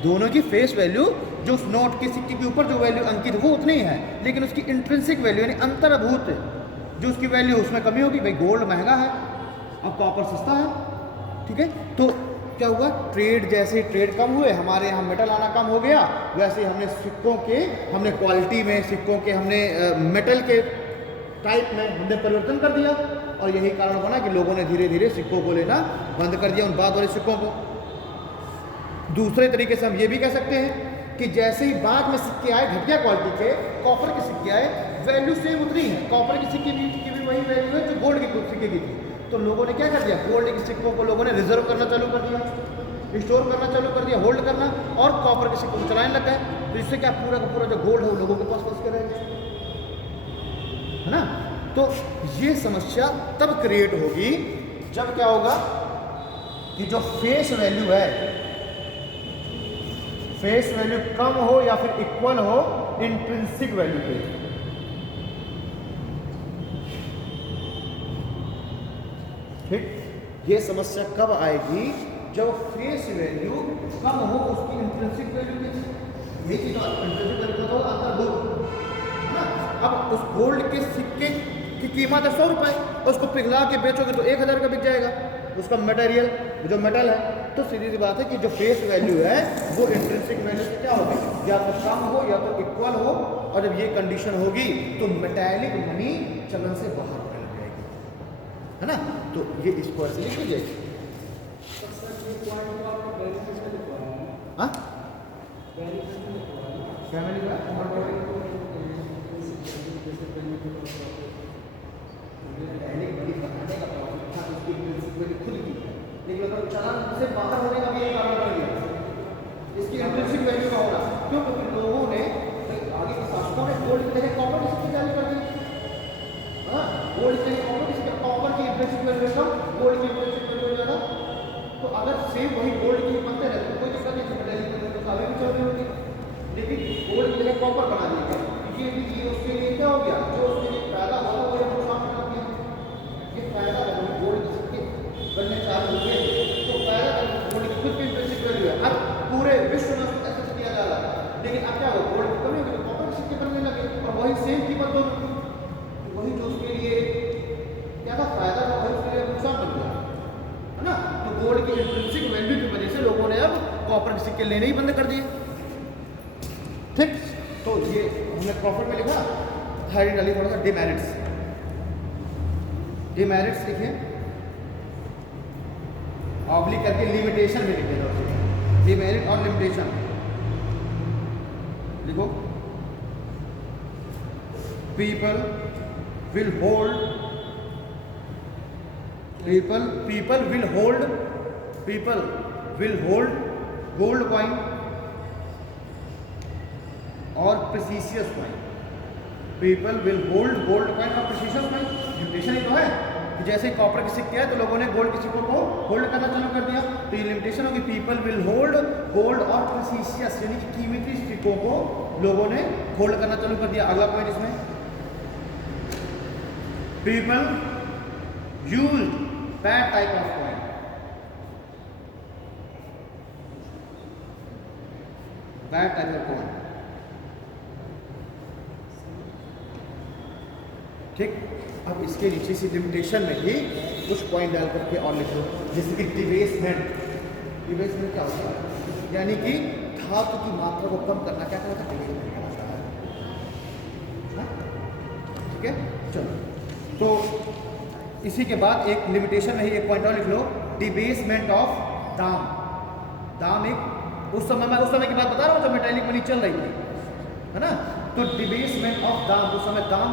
दोनों की फेस वैल्यू, जो उस नोट के सिक्के के ऊपर जो वैल्यू अंकित वो उतनी ही है, लेकिन उसकी इंट्रिंसिक वैल्यू यानी अंतर्भूत जो उसकी वैल्यू उसमें कमी होगी। भाई गोल्ड महंगा है, अब कॉपर सस्ता है, ठीक है। तो क्या हुआ? ट्रेड, जैसे ट्रेड कम हुए, हमारे यहाँ मेटल आना कम हो गया, वैसे हमने सिक्कों के, हमने क्वालिटी में सिक्कों के, हमने मेटल के टाइप में हमने परिवर्तन कर दिया, और यही कारण बना कि लोगों ने धीरे धीरे सिक्कों को लेना बंद कर दिया, उन बाद वाले सिक्कों को। दूसरे तरीके से हम ये भी कह सकते हैं कि जैसे ही बाद में सिक्के आए घटिया क्वालिटी के, कॉपर के सिक्के आए, वैल्यू सेम उतनी है, कॉपर के सिक्के की भी वही वैल्यू है जो गोल्ड के सिक्के की थी। तो लोगों ने क्या कर दिया? गोल्ड के सिक्कों को लोगों ने रिजर्व करना चालू कर दिया, स्टोर करना चालू कर दिया, होल्ड करना, और कॉपर के सिक्कों को चलाने लग गए। तो इससे क्या पूरा का पूरा जो गोल्ड है वो लोगों के पास फंस के रहेगा, है ना। तो ये समस्या तब क्रिएट होगी जब क्या होगा कि जो फेस वैल्यू है, फेस वैल्यू कम हो या फिर इक्वल हो इंट्रिंसिक वैल्यू पे। ठीक, ये समस्या कब आएगी? जब फेस वैल्यू कम हो उसकी इंट्रिंसिक वैल्यू पे। ये चीज इंट्रिंसिक वैल्यू तो अंतर्भूत, अब उस गोल्ड के सिक्के की कीमत है 100 रुपये, उसको पिघला के बेचोगे तो 1000 का बिक जाएगा उसका मटेरियल, जो मेटल है। तो सीधी सी बात है कि जो फेस वैल्यू है वो इंट्रिंसिक वैल्यू से क्या होगी, या तो कम हो या तो इक्वल हो, और जब ये कंडीशन होगी तो मेटालिक मनी चलन से बाहर निकल जाएगी, है ना। तो ये इसको ऐसे लिख लीजिए। हाँ फैमिली का खुद की, लेकिन अगर चलन से बाहर होने का भी एक कारण बन गया, इसकी इंट्रिंसिक वैल्यू का होगा। क्यों? क्योंकि लोगों ने आगे के शासकों ने गोल्ड की जगह कॉपर की सिक्के जारी कर दी। हाँ, गोल्ड की जगह कॉपर की सिक्के, कॉपर की इंट्रिंसिक वैल्यू कम, गोल्ड की इंट्रिंसिक वैल्यू ज़्यादा। तो अगर सेम वही गोल्ड की बनते रहे तो कोई दिक्कत नहीं, मेटालिक तो काफी भी चल रही होगी, लेकिन गोल्ड की जगह कॉपर बना दिया गया। ये उसके लिए क्या हो गया, जो उसके लिए फायदा हुआ वो नुकसान कर दिया। ये फायदा है गोल्ड के सिक्के बनने चालू हुए तो फायदा गोल्ड की खुद की इंट्रिंसिक वैल्यू है। अब पूरे विश्व में ऐसा किया जा रहा है, लेकिन अब क्या हो, गोल्ड की कमी होगी तो कॉपर के सिक्के बनने लगे, और वही सेम कीमत दो, वही जो उसके लिए क्या था फायदा था वही उसके लिए नुकसान बन गया, है ना। तो गोल्ड की इंट्रिंसिक वैल्यू की वजह से लोगों ने अब कॉपर के सिक्के लेने ही बंद कर दिए। ठीक, तो ये हमने प्रॉफिट में लिखा, हाइड डाली थोड़ा सा डिमेरिट्स। डिमेरिट्स लिखे ऑब्लिक करके लिमिटेशन भी लिखे, डिमेरिट और लिमिटेशन लिखो। People will hold gold coin और precious coin. People will hold gold coin और प्रेसिशियस कॉइन, लिमिटेशन ही तो है कि जैसे कॉपर के सिक्के हैं तो लोगों ने गोल्ड के सिक्कों को होल्ड करना चालू कर दिया, तो ये लिमिटेशन होगी। पीपल विल होल्ड गोल्ड और प्रेसिशियस यानी कि कीमती सिक्कों को लोगों ने होल्ड करना चालू कर दिया। अगला पॉइंट इसमें, people used bad type of coin. Bad type of coin, ठीक। अब इसके नीचे से लिमिटेशन में ही कुछ पॉइंट डाल करके और लिखो, जैसे कि डिबेसमेंट। डिबेसमेंट क्या होता है, यानी कि धातु की मात्रा को कम करना, क्या कहता है, डिबेसमेंट होता है। ठीक है, चलो। तो इसी के बाद एक लिमिटेशन में ही एक पॉइंट और लिख लो, डिबेसमेंट ऑफ दाम। दाम एक उस समय की बात बता रहा हूँ जब मेटालिक मनी चल रही थी, है ना। तो डिबेसमेंट ऑफ दाम, उस समय दाम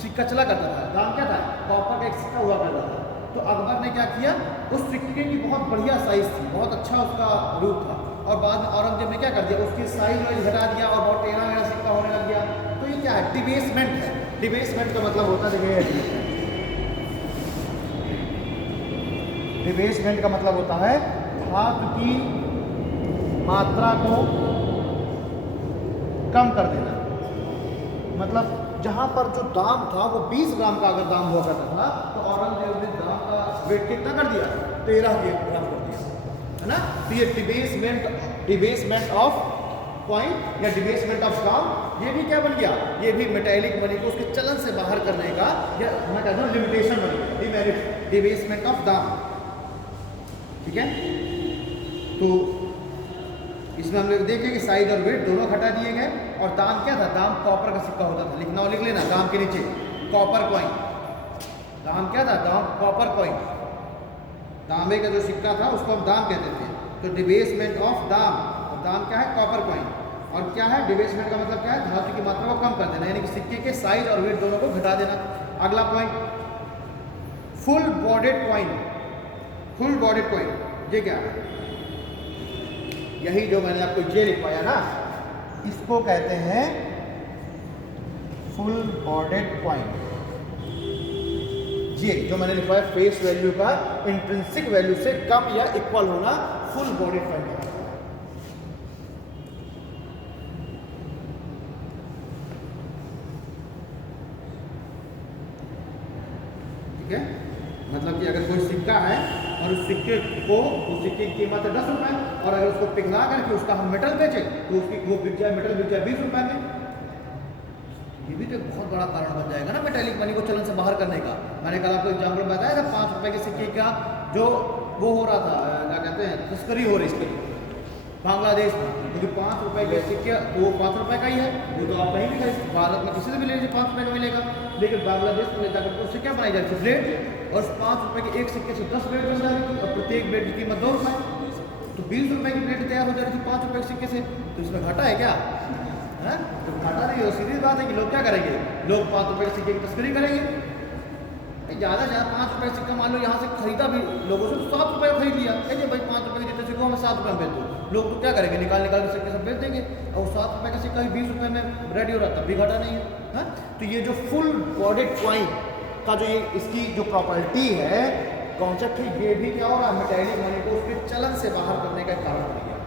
सिक्का चला करता था। दाम क्या था, कॉपर का एक सिक्का हुआ करता था। तो अकबर ने क्या किया, उस सिक्के की बहुत बढ़िया साइज थी, बहुत अच्छा उसका रूप था, और बाद में औरंगजेब ने क्या कर दिया, उसकी साइज वाइज घटा दिया और बहुत टेढ़ा मेढ़ा सिक्का होने लग गया। तो ये क्या है, डिबेसमेंट है। डिबेसमेंट का मतलब होता है, डिबेसमेंट का मतलब होता है धातु की मात्रा को कम कर देना। मतलब जहां पर जो दाम था वो 20 ग्राम का अगर दाम हुआ करता था, तो औरंगजेब ने दाम का वेट कितना कर दिया, 13 ग्राम कर दिया, है ना। तो ये डिबेसमेंट ऑफ कॉइन या डिबेसमेंट ऑफ दाम, ये भी क्या बन गया, ये भी मेटालिक मनी को उसके चलन से बाहर करने का, या मैं कहता हूँ लिमिटेशन बन गया, डिमेरिट, डिबेसमेंट ऑफ दाम। ठीक है, तो इसमें हम लोग देखें कि साइज और वेट दोनों घटा दिए गए। और दाम क्या था, दाम कॉपर का सिक्का होता था, लिखना हो लिख लेना, दाम के नीचे कॉपर कॉइन। दाम क्या था, दाम कॉपर कॉइन, तांबे का जो सिक्का था उसको हम दाम कहते थे। तो डिबेसमेंट ऑफ दाम, और दाम क्या है, कॉपर कॉइन। और क्या है, डिबेसमेंट का मतलब क्या है, धातु की मात्रा को कम कर देना, यानी कि सिक्के के साइज और वेट दोनों को घटा देना। अगला point, full bonded coin. Full bonded coin ये क्या है, यही जो मैंने आपको ये लिखवाया ना, इसको कहते हैं फुल बॉडेड कॉइन। ये जो मैंने लिखवाया फेस वैल्यू का इंट्रिंसिक वैल्यू से कम या इक्वल होना, फुल बॉडेड कॉइन। ठीक है, मतलब कि अगर कोई सिक्का है और उस सिक्के को, उस सिक्के की कीमत है 10 रुपए, और अगर उसको पिघला करके उसका हम मेटल बेचें तो उसकी वो बिक जाए, मेटल बिक जाए 20 रुपए में। ये भी तो एक बहुत बड़ा कारण बन जाएगा ना मेटालिक मनी को चलन से बाहर करने का। मैंने कल आपको एग्जाम्पल बताया था 5 रुपए के सिक्के का जो वो हो रहा था, क्या कहते हैं, तस्करी हो रही इसकी बांग्लादेश में, क्योंकि 5 रुपए के सिक्के वो 5 रुपए का ही है, वो तो आप कहीं भी खरीद, भारत में किसी से भी ले लीजिए 5 रुपए का मिलेगा, लेकिन बांग्लादेश में ले जाकर उससे क्या बनाई जाती है, ब्लेड, और उस 5 रुपए के एक सिक्के से 10 ब्लेड बन जाएगी और प्रत्येक ब्लेड की कीमत 2 रुपए, तो 20 रुपए की ब्लेड तैयार हो जा रही थी 5 रुपए के सिक्के से। तो इसमें घाटा है क्या? है तो घाटा नहीं हो, सीधी बात है कि लोग क्या करेंगे, लोग 5 रुपए के सिक्के की तस्करी करेंगे। ज़्यादा से ज़्यादा 5 रुपए सिक्का मान लो यहाँ से खरीदा भी लोगों से, तो 7 रुपये खरीद लिया, कहिए भाई 5 रुपये के जितने सिक्कों में 7 रुपये में बेच दो, लोग तो क्या करेंगे, निकाल निकाल के सिक्के सब बेच देंगे, और 7 रुपये का सिक्का ही 20 रुपये में रेडी हो रहा था, भी घाटा नहीं है। तो ये जो फुल बॉडेड कॉइन का जो ये इसकी जो प्रॉपर्टी है, कॉन्सेप्ट है, ये भी क्या हो रहा है, मेटालिक मनी को उसके चलन से बाहर करने का कारण बन गया।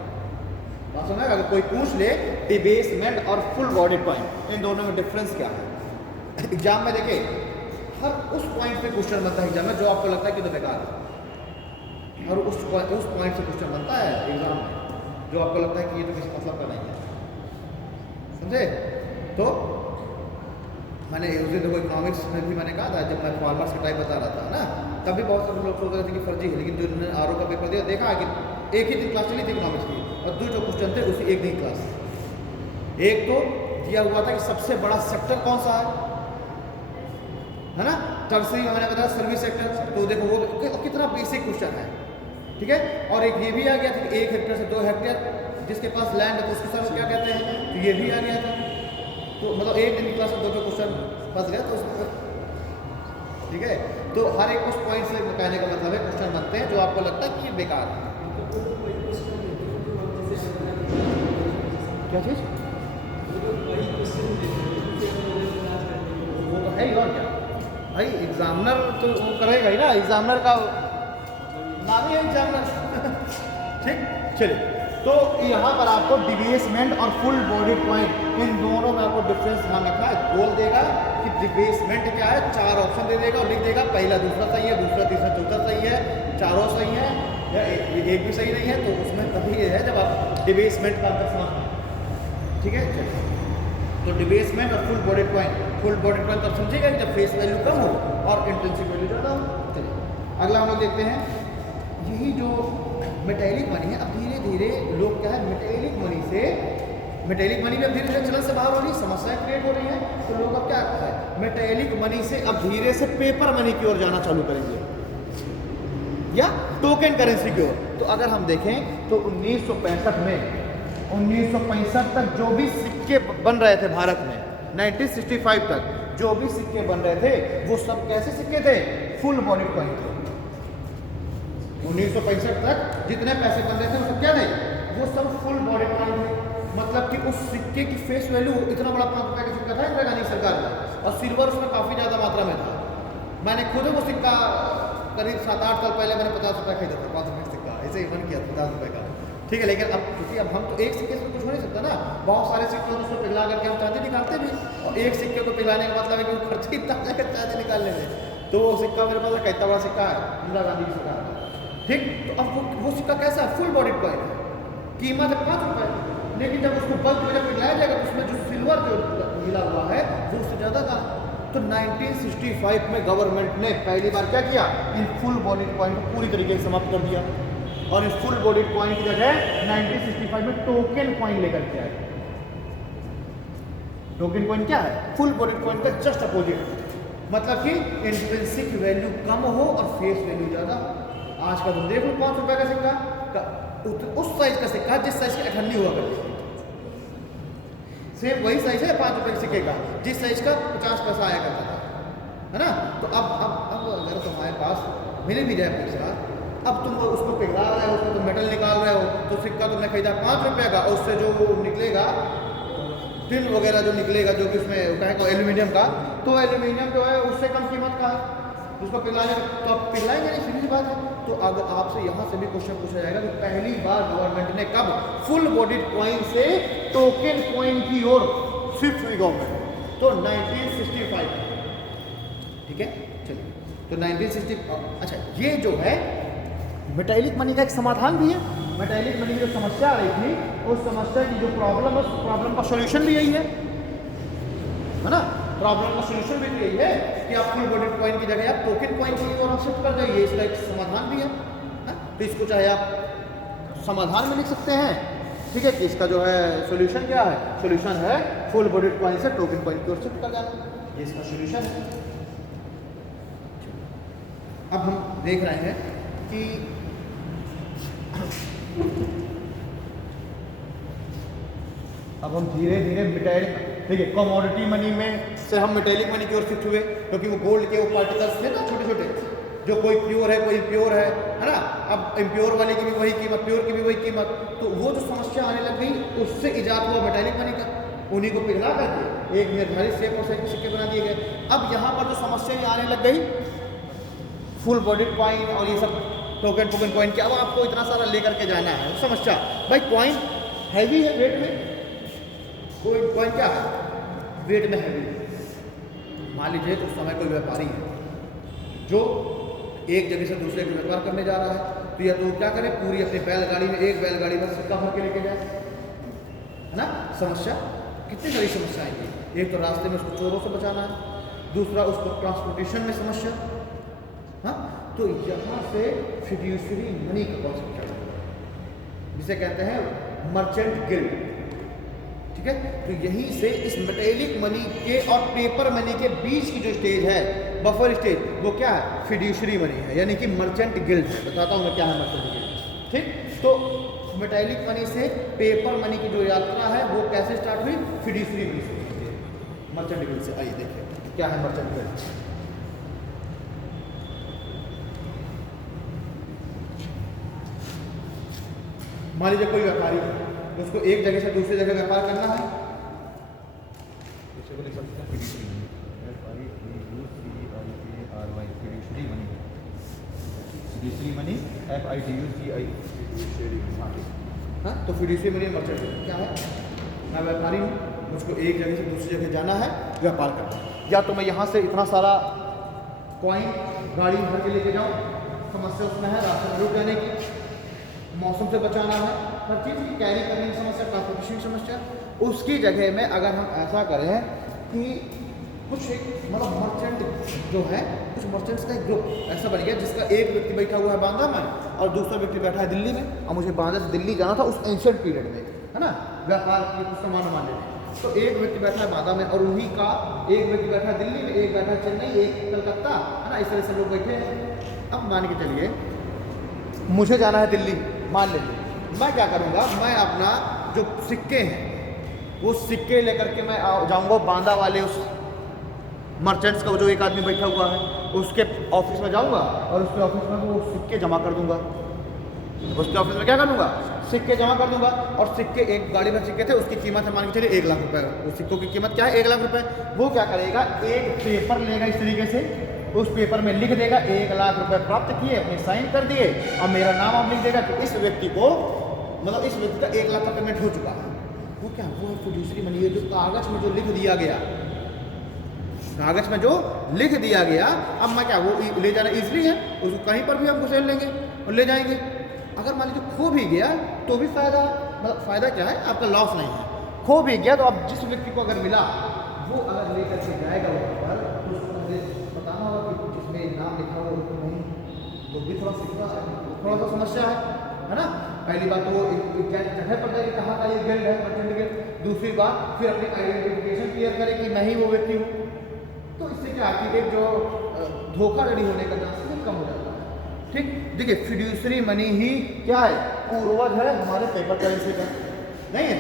बात समझ, अगर कोई पूछ ले डिबेसमेंट और फुल बॉडेड कॉइन, इन दोनों में डिफरेंस क्या है, एग्जाम में देखे हर उस पॉइंट पे क्वेश्चन बनता है एग्जाम में जो आपको लगता है कि तो बेकार है, और उस पॉइंट से क्वेश्चन बनता है एग्जाम में जो आपको लगता है कि ये तो किसी मतलब का नहीं है, समझे। तो मैंने उस दिन देखो इकोनॉमिक्स में भी मैंने कहा था, जब मैं फार्मर्स का टाइप बता रहा था ना, तभी बहुत सारे लोग सोच रहे थे कि फर्जी है, लेकिन जो उन्होंने आर का पेपर दिया देखा कि एक ही दिन क्लास चली थी इकोनॉमिक्स की, और 2 जो क्वेश्चन थे उसी एक दिन क्लास। एक तो दिया हुआ था कि सबसे बड़ा सेक्टर कौन सा है ना, टर्सरी मैंने बताया सर्विस सेक्टर, तो देखो वो कितना बेसिक क्वेश्चन है, ठीक है। और एक ये भी आ गया था कि 1 हेक्टेयर से 2 हेक्टेयर जिसके पास लैंड है तो उसके साथ क्या कहते हैं, तो ये भी आ गया था। तो मतलब एक दिन की क्लास में 2 क्वेश्चन फंस गया तो उसमें, ठीक है। तो हर एक उस पॉइंट से कहने का मतलब है क्वेश्चन बनते हैं जो आपको लगता है कि ये बेकार है। क्या चीज़, वो तो है ही, और क्या भाई, एग्जामिनर तो वो करेगा ही ना, एग्जामिनर का नाम ही है एग्जामिनर ठीक। चलिए, तो यहाँ पर आपको डिबेसमेंट और फुल बॉडी पॉइंट, इन दोनों में आपको डिफरेंस ध्यान रखना है। बोल देगा कि डिबेसमेंट क्या है, 4 ऑप्शन दे देगा और लिख देगा पहला दूसरा सही है, दूसरा तीसरा चौथा सही है, चारों सही है या एक भी सही नहीं है, तो उसमें तभी है जब आप डिबेसमेंट का अंतर समझ, ठीक है। चलिए, तो डिबेसमेंट और full body point, full body point तब समझेगा जब फेस वैल्यू कम हो और इंटेंसिव वैल्यू ज़्यादा हो। चलिए अगला हम लोग देखते हैं, यही जो मेटालिक मनी है, अब धीरे धीरे लोग क्या है, मेटालिक मनी भी अब धीरे धीरे चलन से बाहर हो रही है, समस्या क्रिएट हो रही है, तो लोग अब क्या करते हैं, मेटालिक मनी से अब धीरे से पेपर मनी की ओर जाना चालू करेंगे या टोकन करेंसी की ओर। तो अगर हम देखें तो 1965 तक जो भी सिक्के बन रहे थे भारत में, 1965 तक जो भी सिक्के बन रहे थे वो सब कैसे सिक्के थे, फुल बॉडी कॉइन थे। 1965 तक जितने पैसे बन रहे थे वो सब क्या थे, वो सब फुल बॉडी कॉइन थे। मतलब कि उस सिक्के की फेस वैल्यू, इतना बड़ा 5 रुपये का सिक्का था इंदिरा गांधी सरकार में, और सिल्वर उसमें काफ़ी ज़्यादा मात्रा में था। मैंने खुद वो सिक्का करीब 7-8 साल पहले मैंने 50 रुपये खरीदा था, 5 रुपये का सिक्का, ऐसे ही बन किया 50 रुपये का, ठीक है। लेकिन अब क्योंकि अब हम तो एक सिक्के से कुछ हो नहीं सकता ना, बहुत सारे सिक्के उसको पिघला करके हम चांदी निकालते भी, और एक सिक्के को पिघलाने का मतलब है कि वो खर्च इतना जाएगा चांदी निकालने में। तो वो सिक्का मेरे पास कितना बड़ा सिक्का है इंदिरा गांधी की सरकार का, ठीक। तो अब वो सिक्का कैसा है, फुल बॉडी कॉइन है, कीमत है 5 रुपये, लेकिन जब उसको बल्क में जब पिघलाया जाएगा तो उसमें जो सिल्वर जो मिला हुआ है वो उससे ज़्यादा था। तो 1965 में गवर्नमेंट ने पहली बार क्या किया, इन फुल बॉडी कॉइन को पूरी तरीके से समाप्त कर दिया, और इस फुल बॉडी कॉइन की जगह 1965 में टोकन कॉइन लेकर के आए। टोकन कॉइन क्या है, फुल बॉडी कॉइन का जस्ट अपोजिट, मतलब कि इंट्रिंसिक वैल्यू कम हो और फेस वैल्यू ज़्यादा। आज का तुम देख लो 5 रुपये का सिक्का उस साइज का सिक्का जिस साइज की 98 हुआ करती है, सेम वही साइज है 5 रुपये के सिक्के का जिस साइज का 50 पैसा आया करता था, है ना। तो अब अगर तुम्हारे पास मिल भी जाए पैसा, अब तुम उसको पिघला रहे हो, उसमें तुम मेटल निकाल रहे हो, तो सिक्का तुमने खरीदा 5 रुपये का, और उससे जो निकलेगा टिन वगैरह जो निकलेगा, जो कि उसमें कहें एल्यूमिनियम का, तो एल्यूमिनियम जो है उससे कम कीमत का है, उसको पिघलाने का, तो आप पिघलाएंगे नहीं, सीधी बात है। तो अगर आपसे यहाँ से भी क्वेश्चन पूछा जाएगा कि पहली बार गवर्नमेंट ने कब फुल बॉडीड कॉइन से टोकन कॉइन की ओर शिफ्ट हुई गवर्नमेंट, तो 1965, ठीक है। चलिए, तो 1960, अच्छा ये जो है मेटालिक मनी का एक समाधान भी है। मेटालिक मनी की जो समस्या आ रही थी, उस समस्या की जो प्रॉब्लम है, उस प्रॉब्लम का सॉल्यूशन भी यही है। है ना। प्रॉब्लम का सोल्यूशन भी तो यही है कि आप फुल बॉडी कॉइन की जगह आप टोकन कॉइन की ओर शिफ्ट कर जाइए, इसका एक समाधान भी है। तो इसको चाहे आप समाधान में लिख सकते हैं, ठीक है, कि इसका जो है सोल्यूशन क्या है, सोल्यूशन है फुल बॉडी कॉइन से टोकन कॉइन की ओर शिफ्ट कर जाना, ये इसका सोल्यूशन है। अब हम देख रहे हैं कि अब हम धीरे धीरे मेटेलिक, देखिए कमोडिटी मनी में से हम मेटेलिक मनी की ओर शिफ्ट हुए, क्योंकि वो गोल्ड के वो पार्टिकल्स थे ना छोटे छोटे, जो कोई प्योर है कोई इम्प्योर है ना। अब इम्प्योर वाले की भी वही कीमत, प्योर की भी वही कीमत, तो वो जो समस्या आने लग गई उससे इजाद हुआ मेटेलिक मनी का। उन्हीं को पिघला करके एक निर्धारित शेप और साइज के सिक्के बना दिए गए। अब यहाँ पर जो समस्या आने लग गई फुल बॉडी कॉइन और ये सब टोकन कॉइन की, अब आपको इतना सारा लेकर के जाना है। समस्या भाई कॉइन हैवी है वेट में, कोई कॉइन क्या है वेट में हैवी। मान लीजिए उस समय कोई व्यापारी है जो एक जगह से दूसरे जगह व्यापार करने जा रहा है, तो या तो क्या करे, पूरी अपनी बैलगाड़ी में एक बैलगाड़ी में सिक्का भर के लेके जाए, है ना। समस्या कितनी सारी समस्या आएगी, एक तो रास्ते में उसको चोरों से बचाना है, दूसरा उसको ट्रांसपोर्टेशन में समस्या। हाँ, तो यहाँ से फिड्यूशरी मनी का कॉन्सेप्ट चल रहा है, जिसे कहते हैं मर्चेंट गिल्ड, ठीक है। तो यहीं से इस मेटेलिक मनी के और पेपर मनी के बीच की जो स्टेज है, बफर स्टेज, वो क्या है, फिड्यूशरी मनी है, यानी कि मर्चेंट गिल्ड है। बताता हूँ मैं क्या है मर्चेंट गिल्ड, ठीक। तो मेटेलिक मनी से पेपर मनी की जो यात्रा है वो कैसे स्टार्ट हुई, फिड्यूशरी मनी से, मर्चेंट गिल्ड से। आइए देखिए क्या है मर्चेंट गिल्ड। मान लीजिए कोई व्यापारी है, उसको एक जगह से दूसरी जगह व्यापार करना है, इसको लिख सकते हैं fiduciary money, fiduciary money FIDUCI। हाँ, तो फिड्यूशरी मनी मर्चेंट क्या है, मैं व्यापारी हूँ, मुझको एक जगह से दूसरी जगह जाना है, व्यापार करना है, या तो मैं यहाँ से इतना सारा कॉइन गाड़ी भर के लेके जाऊँ, समस्या उसमें है रास्ते में रुक जाने की, मौसम से बचाना है, हर चीज़ की कैरी करने की समस्या, ट्रांसपोर्टेशन की समस्या। उसकी जगह में अगर हम ऐसा करें कि कुछ एक मतलब मर्चेंट जो है, कुछ मर्चेंट्स का एक ग्रुप ऐसा बन गया जिसका एक व्यक्ति बैठा हुआ है बांद्रा में और दूसरा व्यक्ति बैठा है दिल्ली में, और मुझे बांद्रा से दिल्ली जाना था उस एंशिएंट पीरियड में, है ना, व्यापार की कुछ सामान लेने। तो एक व्यक्ति बैठा है बांद्रा में और उन्हीं का एक व्यक्ति बैठा है दिल्ली में, एक बैठा है चेन्नई, एक कलकत्ता, है ना, इस तरह से लोग बैठे हैं। अब मान के चलिए मुझे जाना है दिल्ली, मान लीजिए, मैं क्या करूँगा, मैं अपना जो सिक्के हैं वो सिक्के लेकर के मैं जाऊँगा बांदा वाले उस मर्चेंट्स का जो एक आदमी बैठा हुआ है उसके ऑफिस में जाऊँगा और उसके ऑफिस में वो सिक्के जमा कर दूँगा। उसके ऑफिस में क्या कर दूँगा, सिक्के जमा कर दूँगा। और सिक्के एक गाड़ी में सिक्के थे, उसकी कीमत है मान के चलिए 1 लाख रुपये। उस सिक्कों की कीमत क्या है, 1 लाख रुपये। वो क्या करेगा, एक पेपर लेगा इस तरीके से, उस पेपर में लिख देगा 1 लाख रुपए प्राप्त किए, अपने साइन कर दिए और मेरा नाम आप लिख देगा कि इस व्यक्ति को, मतलब इस व्यक्ति का 1 लाख का पेमेंट हो चुका है। वो क्या, वो है फिड्यूशरी मनी, जो कागज में जो लिख दिया गया, कागज में जो लिख दिया गया। अब मैं क्या, वो ले जाना इजली है, उसको कहीं पर भी हम घुसेड़ लेंगे और ले जाएंगे। अगर मान लीजिए खो भी गया तो भी फायदा, मतलब फायदा क्या है, आपका लॉस नहीं है। खो भी गया तो अब जिस व्यक्ति को अगर मिला वो अगर लेकर के जाएगा वहाँ पर, तो उसको बताना होगा कि जिसमें नाम लिखा हुआ उसको नहीं, तो भी थोड़ा सा समस्या है ना। पहली बात तो वो जगह पर जाएगी कहाँ का ये गिल्ड है, मर्चेंट गिल्ड। दूसरी बात फिर अपनी आइडेंटिफिकेशन क्लियर करे कि मैं ही वो व्यक्ति हूँ। तो इससे क्या है कि एक जो धोखाधड़ी होने का चांसेस कम हो जाता है। ठीक, देखिए फिड्यूशरी मनी ही क्या है, पूर्वज है हमारे पेपर करेंसी का, नहीं है।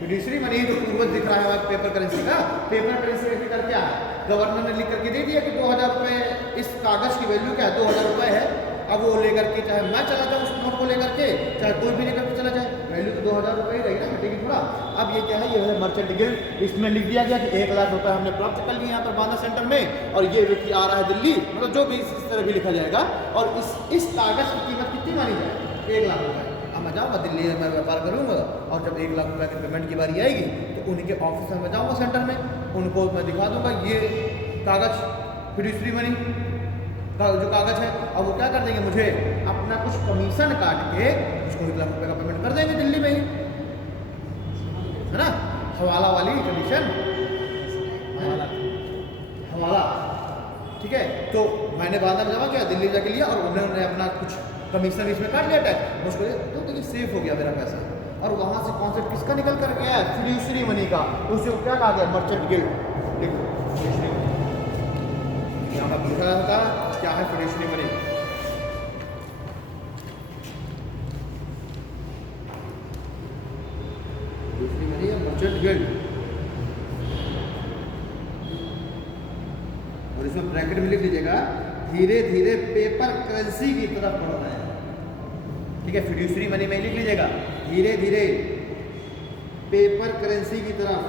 फिड्यूशरी मनी ही तो पूर्वज दिख रहा है पेपर करेंसी का। पेपर करेंसी का क्या है, गवर्नर ने लिख करके दे दिया कि 2000 रुपये, इस कागज की वैल्यू क्या है 2000 रुपये है। अब वो लेकर के चाहे मैं चला जाऊँ उस नोट को लेकर के, चाहे कोई भी लेकर के चला जाए, वैल्यू तो 2000 रुपये ही रहेगी ना, घटेगी थोड़ा। अब ये क्या है, ये है मर्चेंट गिल्ड। इसमें लिख दिया गया कि 1 लाख रुपए हमने प्राप्त कर लिए यहाँ पर बांदा सेंटर में, और ये व्यक्ति आ रहा है दिल्ली, मतलब जो भी इस तरह भी लिखा जाएगा। और इस कागज की कीमत कितनी मानी जाए, 1 लाख रुपये। अब मैं जाऊँगा दिल्ली में, मैं व्यापार करूँगा, और जब 1 लाख रुपये की पेमेंट की बारी आएगी तो उनके ऑफिस में मैं जाऊँगा सेंटर में, उनको मैं दिखा दूँगा ये कागज फिड्यूशरी मनी का जो कागज है। अब वो क्या कर देंगे, मुझे अपना कुछ कमीशन काट के उसको 1 लाख रुपये का पेमेंट कर देंगे दिल्ली में ही, है ना, हवाला वाली कमीशन। है हवाला, ठीक है। तो मैंने बाद में जमा किया, दिल्ली जाके लिया और उन्होंने अपना कुछ कमीशन इसमें काट लिया टैक्स, मुझको तो देखिए सेफ हो गया मेरा पैसा। और वहाँ से कॉन्सेप्ट किसका निकल कर गया है, फिड्यूशरी मनी का। तो उसे क्या कहा गया, मर्चेंट गिल्ड। यहाँ पर लिखा रहता है क्या है फिड्यूशरी मनी। फिड्यूशरी मनी है मर्चेंट गिल्ड, और इसमें ब्रैकेट में लिख लीजिएगा धीरे धीरे पेपर करेंसी की तरफ बढ़ रहे हैं, ठीक है। फिड्यूशरी मनी में लिख लीजिएगा धीरे धीरे पेपर करेंसी की तरफ,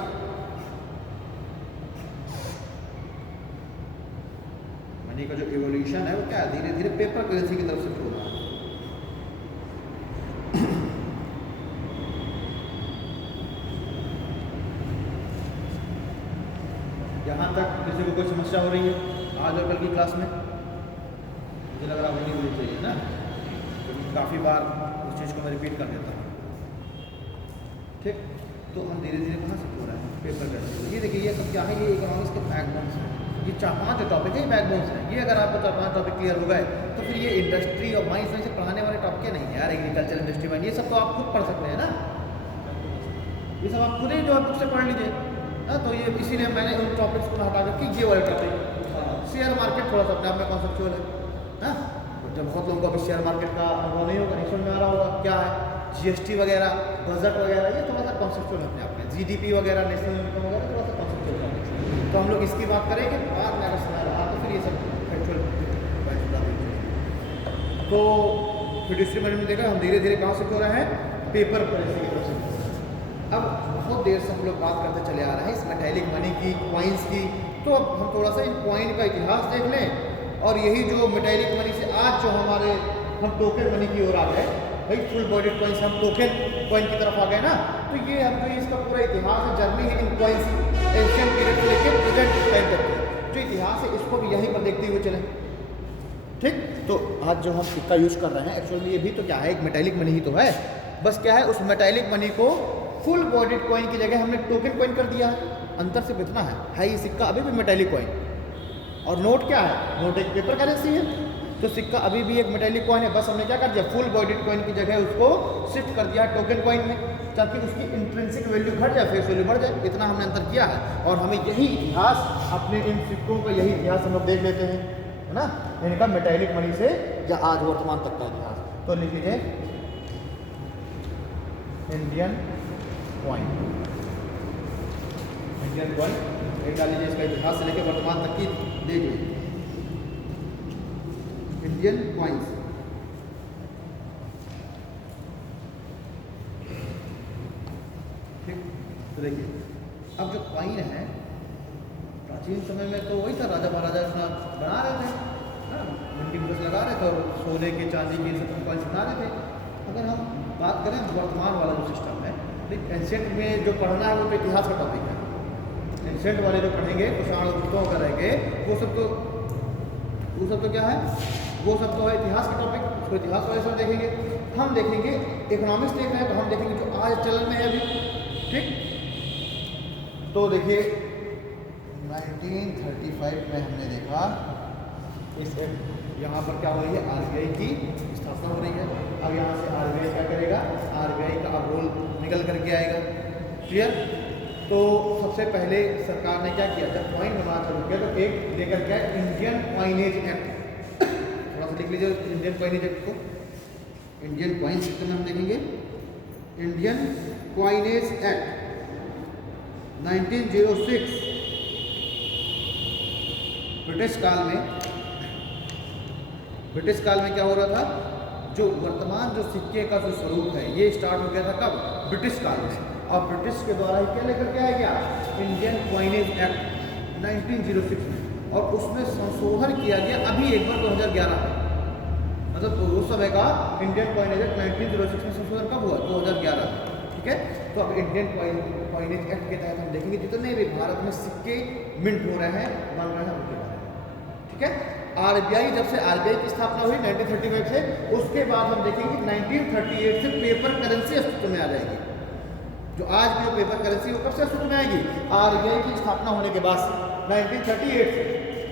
मनी का जो इवोल्यूशन है वो क्या है, धीरे धीरे पेपर करेंसी की तरफ से हो रहा है। यहाँ तक किसी को कोई समस्या हो रही है आज और कल की क्लास में? मुझे लग रहा है नहीं होनी चाहिए ना, क्योंकि काफ़ी बार उस चीज़ को मैं रिपीट कर देता हूँ, ठीक। तो हम धीरे धीरे कहाँ से हो रहा है पेपर करेंसी। ये देखिए ये सब क्या है, ये इकोनॉमिक्स के बैकबोन्स हैं। ये 4-5 जो टॉपिक है ये बैकबोन्स हैं। ये अगर आपको 4-5 टॉपिक क्लियर हो गए तो फिर ये इंडस्ट्री और माइंस में से पढ़ाने वाले टॉपिक नहीं है यार, एग्रीकल्चर इंडस्ट्री में ये सब तो आप खुद पढ़ सकते हैं ना, ये सब आप खुद ही जो है बुक से पढ़ लीजिए। हाँ, तो ये इसीलिए मैंने उन टॉपिक्स को हटा कर ये वाले टॉपिक, शेयर मार्केट थोड़ा सा अपने आप में कॉन्सेप्चुअल है। हाँ, जब बहुत लोगों को अभी शेयर मार्केट का अनुभव नहीं होगा, नहीं समझ में आ रहा होगा क्या है, जीएसटी वगैरह, बजट वगैरह, ये थोड़ा सा कॉन्सेप्चुअल है अपने आप में। जीडीपी वगैरह, नेशनल इनकम वगैरह थोड़ा सा कॉन्सेप्चुअल है। तो हम लोग इसकी बात करेंगे, बाद में अगर समझ रहा तो फिर ये सब फैक्चुअल। तो फिड्यूशरी मनी में देखा हम धीरे धीरे कहाँ से हो रहे हैं, पेपर करेंसी की तरफ से। अब बहुत देर से हम लोग बात करते चले आ रहे हैं इस मेटेलिक मनी की, कॉइन्स की। तो अब हम थोड़ा सा इन कॉइन का इतिहास देख लें, और यही जो मेटेलिक मनी से आज जो हमारे हम टोकन मनी की ओर आ गए, भाई फुल बॉडीड कॉइन्स, हम टोकन कॉइन की तरफ आ गए ना। तो ये हमको इसका पूरा इतिहास है, जर्नी है इन कॉइन्स, एंशिएंट पीरियड से लेकर प्रेजेंट टाइम तक जो इतिहास है इसको भी यहीं पर देखते हुए चलें, ठीक। तो आज जो हम सिक्का यूज़ कर रहे हैं एक्चुअली ये भी तो क्या है, एक मेटेलिक मनी ही तो है। बस क्या है, उस मेटेलिक मनी को फुल बॉडीड कॉइन की जगह हमने टोकन कॉइन कर दिया है। अंतर सिर्फ इतना है ये सिक्का अभी भी मेटेलिक कॉइन, और नोट क्या है, नोट एक पेपर करेंसी है। तो सिक्का अभी भी एक मेटेलिक कॉइन है, बस हमने क्या कर दिया, फुल बॉडीड कॉइन की जगह उसको शिफ्ट कर दिया टोकन कॉइन में, ताकि उसकी इंट्रिंसिक वैल्यू घट जाए, फेस वैल्यू बढ़ जाए। इतना हमने अंतर किया है, और हमें यही इतिहास अपने इन सिक्कों का यही इतिहास हम लोग देख लेते हैं, है ना, इनका मेटेलिक मनी से या आज वर्तमान तक का इतिहास। तो लिख लीजिए इंडियन कॉइन, इंडियन कॉइन एक डाल लीजिए, इसका इतिहास से लेकर वर्तमान तक की देख लीजिए इंडियन कॉइन्स। ठीक, तो देखिए अब जो कॉइन है प्राचीन समय में तो वही था, राजा महाराजा अपना बना रहे थे ना, मंडी में लगा रहे थे और सोने के चांदी के सब कॉइन्स बना रहे थे। अगर हम बात करें वर्तमान वाला जो सिस्टम है, एंशिएंट में जो पढ़ना है वो तो इतिहास का टॉपिक है। एंशिएंट वाले जो पढ़ेंगे कुषाण गुप्तों का रहेंगे, वो सब तो क्या है, वो सब तो है इतिहास का टॉपिक, उसको इतिहास वाले सब देखेंगे। हम देखेंगे इकोनॉमिक्स देख रहे हैं तो हम देखेंगे जो आज चलन में है अभी, ठीक। तो देखिए 1935 में हमने देखा इस यहाँ पर क्या हो रही है, आरबीआई की स्थापना हो रही है। अब यहाँ से आरबीआई क्या करेगा, आरबीआई का अब रोल निकल करके आएगा, क्लियर। तो सबसे पहले सरकार ने क्या किया, जब कॉइन बनाना चालू किया तो एक लेकर के इंडियन कॉइनेज एक्ट, थोड़ा सा लिख लीजिए इंडियन कॉइनेज एक्ट को। इंडियन कॉइन सिस्टम में हम देखेंगे इंडियन कॉइनेज एक्ट 1906, ब्रिटिश काल में क्या हो रहा था, जो वर्तमान जो सिक्के का जो स्वरूप है ये स्टार्ट हो गया था कब, ब्रिटिश काल में। और ब्रिटिश के द्वारा ही क्या लेकर के आया गया, इंडियन कॉइनेज एक्ट 1906 में, और उसमें संशोधन किया गया अभी एक बार 2011 में, मतलब उस समय का इंडियन कॉइनेज एक्ट 1906 में संशोधन कब हुआ, 2011 में, ठीक है। तो अब इंडियन कॉइनेज एक्ट के तहत हम देखेंगे जितने भी भारत में सिक्के मिंट हो रहे हैं, बन रहे हैं, उनके बारे में, ठीक है। आरबीआई, जब से आरबीआई की स्थापना हुई 1935 से, उसके बाद हम देखेंगे 1938 से पेपर करेंसी अस्तित्व में आ जाएगी। जो आज की जो पेपर करेंसी वो कब से अस्तित्व में आएगी, आरबीआई की स्थापना होने के बाद से। 1938 से,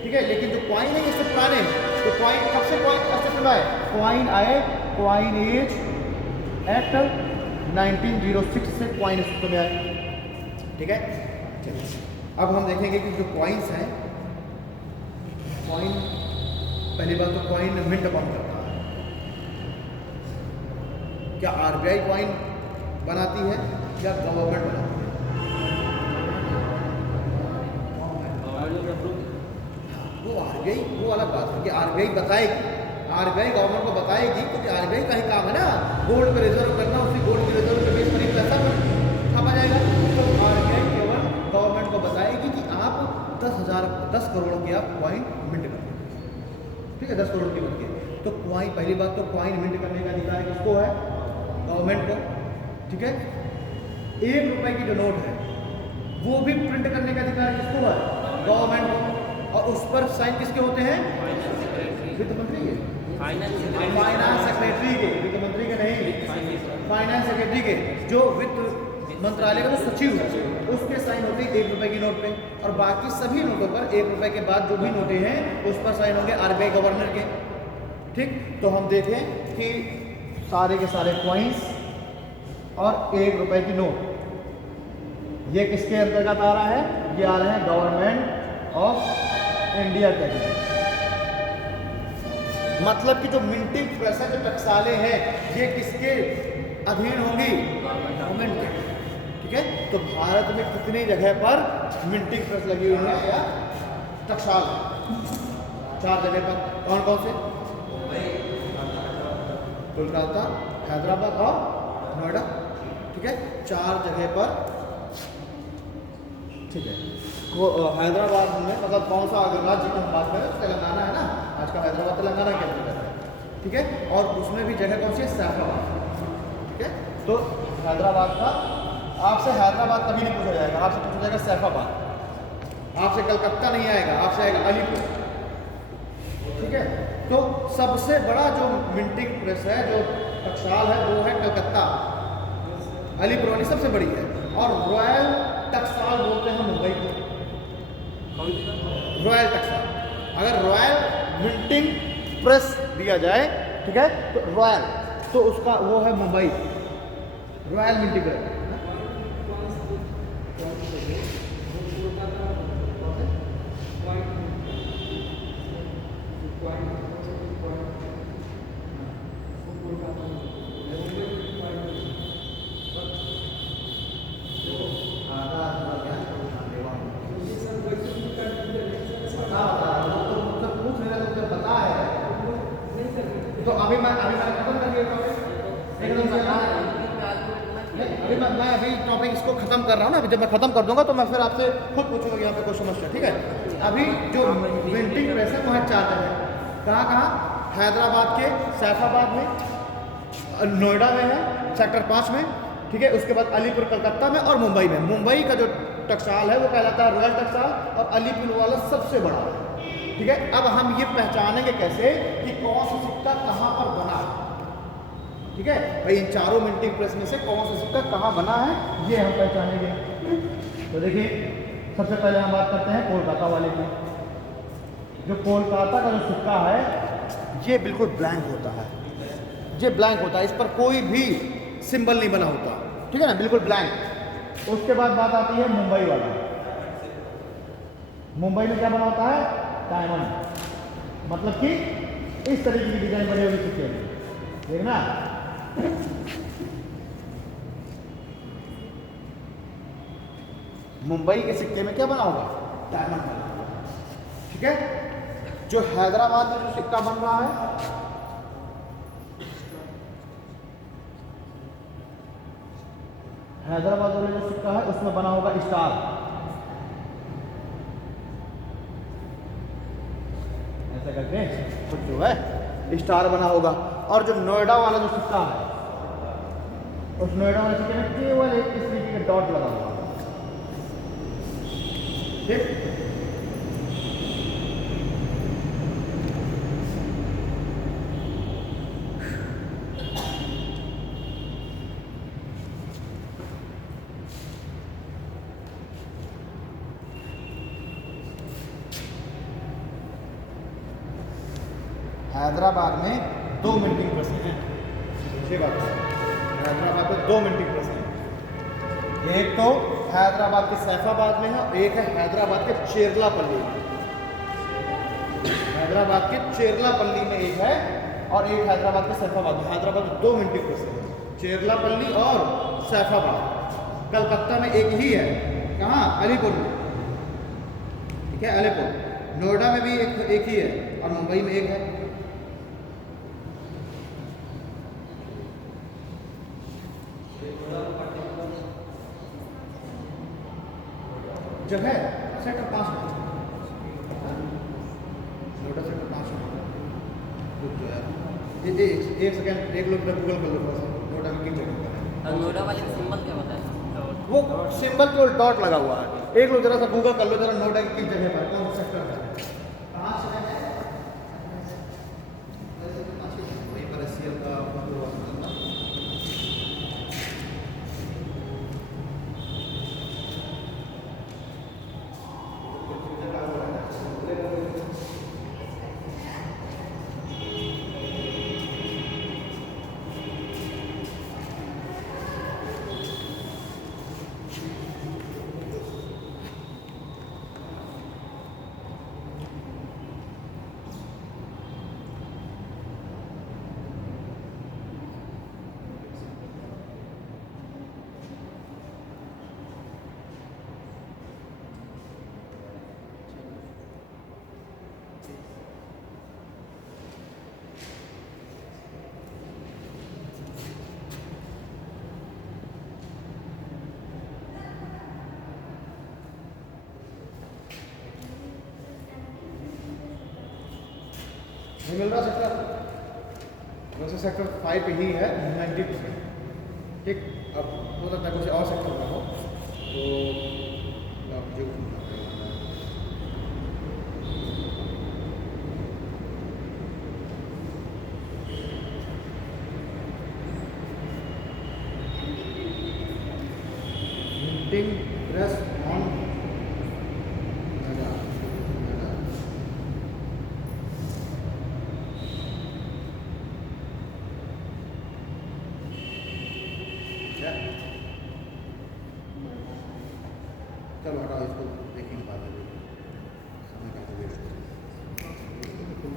ठीक है। लेकिन जो कॉइन है इससे पुराने हैं। तो कॉइन कब से अस्तित्व में आए? कॉइन आए, कॉइन एज एक्ट 1906 से कॉइन अस्तित्व में आए, ठीक है। चलिए अब हम देखेंगे कि जो कॉइन्स हैं, कॉइन पहली बात तो कॉइन मिंट कौन करता है? क्या आरबीआई कॉइन बनाती है या गवर्नमेंट बनाती है? वो आरबीआई, वो अलग बात है कि आरबीआई बताएगी, आरबीआई गवर्नमेंट को बताएगी, क्योंकि आरबीआई का ही काम है ना गोल्ड पे रिजर्व करना, उसी गोल्ड के रिजर्व के बेस पर ही पैसा छापा जाएगा। तो आरबीआई केवल गवर्नमेंट को बताएगी कि आप 10 करोड़ की आप कॉइन मिंट कर, ठीक है, 10 करोड़ की मिलती है। तो कॉइन, पहली बात तो कॉइन मिंट करने का अधिकार किसको है? गवर्नमेंट को, ठीक है। 1 रुपए की जो नोट है वो भी प्रिंट करने का अधिकार किसको है? गवर्नमेंट को। और उस पर साइन किसके होते हैं? वित्त मंत्री के, फाइनेंस सेक्रेटरी के, वित्त मंत्री के नहीं, फाइनेंस सेक्रेटरी के, जो वित्त मंत्रालय का जो सचिव है उसके साइन होते हैं 1 रुपए की नोट पे। और बाकी सभी नोटों पर 1 रुपए के बाद जो भी नोटें हैं उस पर साइन होंगे आरबीआई गवर्नर के, ठीक। तो हम देखें कि सारे के सारे कॉइन्स और 1 रुपए की नोट ये किसके अंतर्गत आ रहा है? ये आ रहे हैं गवर्नमेंट ऑफ इंडिया के। मतलब कि जो मिंटिंग प्रेस है, जो टकसालें हैं, ये किसके अधीन होंगी? गवर्नमेंट के, ठीक है। तो भारत में कितनी जगह पर मिंटिंग प्रेस लगी हुई है या टकसाल? 4 जगह पर। कौन कौन से? कोलकाता, हैदराबाद और नोएडा, ठीक है, 4 जगह पर, ठीक है। वो हैदराबाद में मतलब कौन सा अगर राज्य की हम बात करें तो तेलंगाना है ना, आज का हैदराबाद तेलंगाना के अंदर है, ठीक है। और उसमें भी जगह कौन सी है? सैफराबाद, ठीक है। तो हैदराबाद का, आपसे हैदराबाद कभी नहीं पूछा जाएगा, आपसे पूछा जाएगा सैफराबाद, आपसे कलकत्ता नहीं आएगा, आपसे आएगा अलीपुर, ठीक है। तो सबसे बड़ा जो मिंटिंग प्रेस है, जो टकसाल है, वो है कलकत्ता, अलीपुर वाली सबसे बड़ी है। और रॉयल टकसाल बोलते हैं मुंबई को, रॉयल टकसाल। अगर रॉयल मिंटिंग प्रेस दिया जाए, ठीक है, तो रॉयल, तो उसका वो है मुंबई, रॉयल मिंटिंग प्रेस। तो अभी मैं खत्म कर दिया टॉपिक, मैं अभी टॉपिक इसको खत्म कर रहा हूँ ना। अभी जब मैं खत्म कर दूंगा तो मैं फिर आपसे खुद पूछूंगा यहाँ पे कोई समस्या, ठीक है। अभी जो मिंटिंग प्रेस है वो है 4 जगह, कहाँ? हैदराबाद के सैफाबाद में, नोएडा में है सेक्टर 5 में, ठीक है। उसके बाद अलीपुर कलकत्ता में और मुंबई में। मुंबई का जो टकसाल है वो कहलाता है रॉयल टकसाल और अलीपुर वाला सबसे बड़ा है, ठीक है। अब हम ये पहचानेंगे कैसे कि कौन सा सिक्का कहाँ पर बना है, ठीक है भाई। इन चारों मिंटिंग प्रेस में से कौन सा सिक्का कहाँ बना है ये हम पहचानेंगे। तो देखिए सबसे पहले हम बात करते हैं कोलकाता वाले की। जो कोलकाता का जो सिक्का है ये बिल्कुल ब्लैंक होता है, ये ब्लैंक होता है, इस पर कोई भी सिंबल नहीं बना होता, ठीक है ना, बिल्कुल ब्लैंक। उसके बाद बात आती है मुंबई वाला। मुंबई में क्या बना होता है? डायमंड, मतलब कि इस तरीके की डिजाइन बने हुए सिक्के, देखना। मुंबई के सिक्के में क्या बना होगा? डायमंड बना होगा, ठीक है। जो हैदराबाद में जो सिक्का बन रहा है, हैदराबाद में जो सिक्का है उसमें बना होगा स्टार, ऐसा करके कुछ जो है स्टार बना होगा। और जो नोएडा वाला जो सिक्का है उस नोएडा वाले सिक्के में केवल एक इस तरीके का डॉट लगा हुआ, ठीक। हैदराबाद में 2 मिंटिंग प्रेस हैं। ये बात है, हैदराबाद में 2 मिंटिंग प्रेस हैं। एक तो हैदराबाद के सैफाबाद में है, एक है हैदराबाद के चेरलापल्ली में। हैदराबाद के चेरलापल्ली में एक है और एक हैदराबाद के सैफाबाद में। हैदराबाद में 2 मिंटिंग प्रेस है, चेरलापल्ली और सैफाबाद। कलकत्ता में एक ही है, कहाँ? अलीपुर में, ठीक है, अलीपुर। नोएडा में भी एक ही है और मुंबई में एक है। जगह सेक्टर 5 में, नोएडा सेक्टर 5 में। जो है ये एक सेकंड, एक लोग गूगल कर लो थोड़ा सा, नोएडा में किन जगह पर है। नोएडा वाले का सिंबल क्या होता है? वो सिंबल के डॉट लगा हुआ है। एक लोग जरा सा गूगल कर लो जरा, नोएडा की किस जगह पर, कौन सा सेक्टर है, कहाँ से है? वहीं पर SCL का नहीं मिल रहा सेक्टर, वैसे सेक्टर 5 ही है 90%। ठीक, अब हो सकता है कुछ और सेक्टर में हो तो आप जो मीटिंग प्रेस ऑन चलो हटाओ इसको, देखेंगे बाद में, समय कैसे वेस्ट नहीं खुल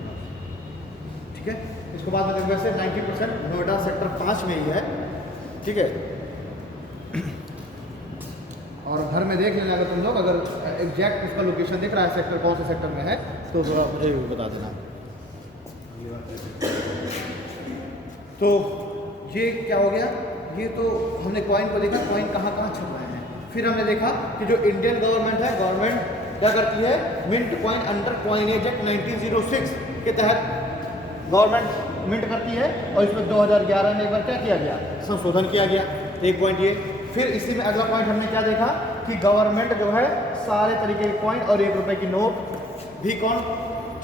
रहा, ठीक है। इसको बाद में वैसे 90% नोएडा सेक्टर 5 में ही है, ठीक है। और घर में देख लेना अगर तुम लोग, अगर एग्जैक्ट उसका लोकेशन दिख रहा है सेक्टर कौन सा सेक्टर में है तो थोड़ा मुझे भी बता देना। तो ये क्या हो गया, ये तो हमने कॉइन को देखा, कॉइन कहाँ कहाँ छप रहे हैं। फिर हमने देखा कि जो इंडियन गवर्नमेंट है, गवर्नमेंट क्या करती है, mint coin under coinage act 1906 के तहत गवर्नमेंट मिंट करती है और इसमें 2011 में एक बार क्या किया गया, संशोधन किया गया। एक पॉइंट ये। फिर इसी में अगला पॉइंट हमने क्या देखा कि गवर्नमेंट जो है सारे तरीके के कॉइन और 1 रुपए की नोट भी कौन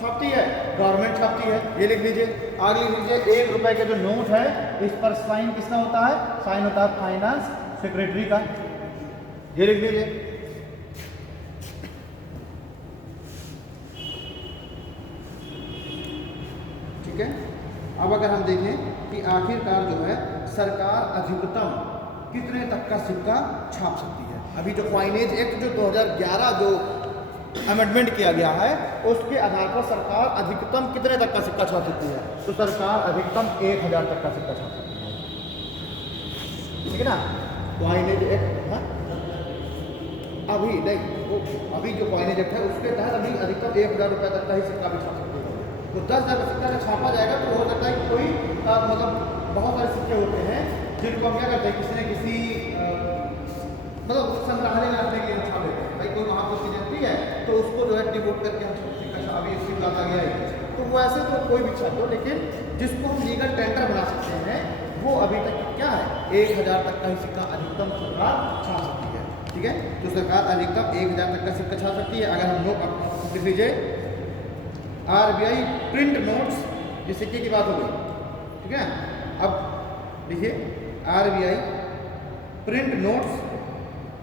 छापती है, गवर्नमेंट छापती है। ये लिख लीजिए, आगे लिख लीजिए, 1 रुपए के जो नोट है इस पर साइन किसका होता है, साइन होता है फाइनेंस सेक्रेटरी का। ये लिख लीजिए। ठीक है। अब अगर हम देखें कि आखिरकार जो है सरकार अधिकतम कितने तक का सिक्का छाप सकती है। अभी जो कॉइनेज एक्ट जो 2011 जो अमेंडमेंट किया गया है उसके आधार पर सरकार अधिकतम कितने तक का सिक्का छाप सकती है, तो सरकार अधिकतम 1000 तक का सिक्का छाप सकती है, ठीक है ना। कॉइनेज एक्ट अभी नहीं, वो अभी जो कॉइनेज एक्ट है उसके तहत अभी अधिकतम 1000 रुपये तक का ही सिक्का भी छाप सकती है। तो 10,000 का सिक्का जब छापा जाएगा तो हो सकता है कि कोई मतलब बहुत सारे सिक्के होते हैं जिनको हम क्या करते हैं, किसी न किसी मतलब संग्रहालय में रखने के लिए छाप देते हैं। भाई कोई वहाँ पर चीज़ रहती है तो उसको जो है डिवोट करके हम सिक्का अभी इसकी लाता गया है, तो वो ऐसे तो कोई भी छाप दो, लेकिन जिसको हम लीगल टेंडर बना सकते हैं वो अभी तक क्या है 1000 तक का ही सिक्का अधिकतम सरकार छाप सकती है, ठीक है। तो सरकार अधिकतम 1000 तक का सिक्का छाप सकती है। अगर हम लोग लिख लीजिए RBI प्रिंट नोट्स, ये सिक्के की बात हो गई, ठीक है। अब देखिए RBI print notes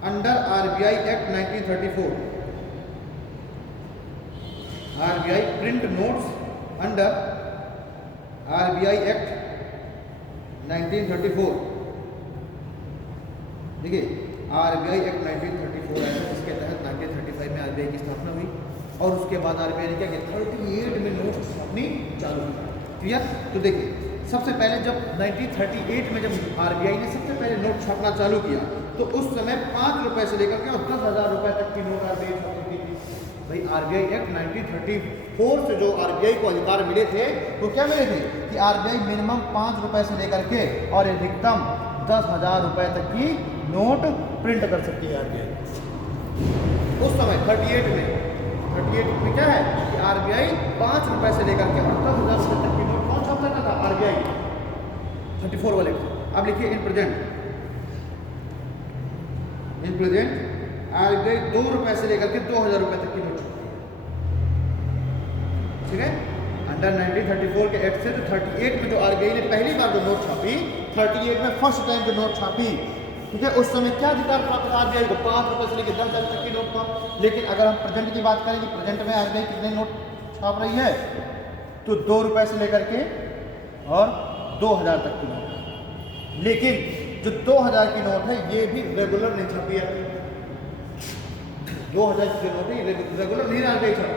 under RBI act 1934, RBI print notes under RBI act 1934। देखिए RBI एक्ट 1934 है, इसके तहत 1935 में RBI की स्थापना हुई और उसके बाद RBI ने क्या किया, 38 में नोट छापनी चालू की। क्लियर? तो देखिए सबसे पहले जब 1938 में जब RBI ने सबसे पहले नोट छापना चालू किया तो उस समय 5 रुपए से लेकर के और 10,000 रुपए तक की नोट RBI छापती थी। भाई RBI एक्ट 1934 से जो RBI को अधिकार मिले थे वो क्या मिले थे कि RBI मिनिमम 5 रुपए से लेकर के और अधिकतम 10,000 रुपए तक की नोट प्रिंट कर सकती है RBI। उस समय 38 में क्या है कि RBI 5 रुपए से लेकर के 10,000 रुपए तक की नोट कौन छाप सकता था, RBI 34 वाले। अब लिखिए इन प्रेजेंट RBI 2 रुपए से लेकर के 2,000 रुपए तक की नोट छापती है। ठीक है, अंडर 1934 के एक्ट से जो 38 में जो RBI ने पहली बार जो नोट छापी, 38 में फर्स्ट टाइम जो नोट छापी, ठीक है, उस समय क्या अधिकार प्राप्त था RBI को, 5 रुपए से लेकर 10,000 तक की नोट का। लेकिन अगर हम प्रेजेंट की बात करें कि प्रेजेंट में RBI कितने नोट छाप रही है, तो 2 रुपए से लेकर के और 2,000 तक की नोट। लेकिन जो 2,000 की नोट है ये भी रेगुलर नहीं छापी है। 2,000 की जो नोट है रेगुलर नहीं RBI छाप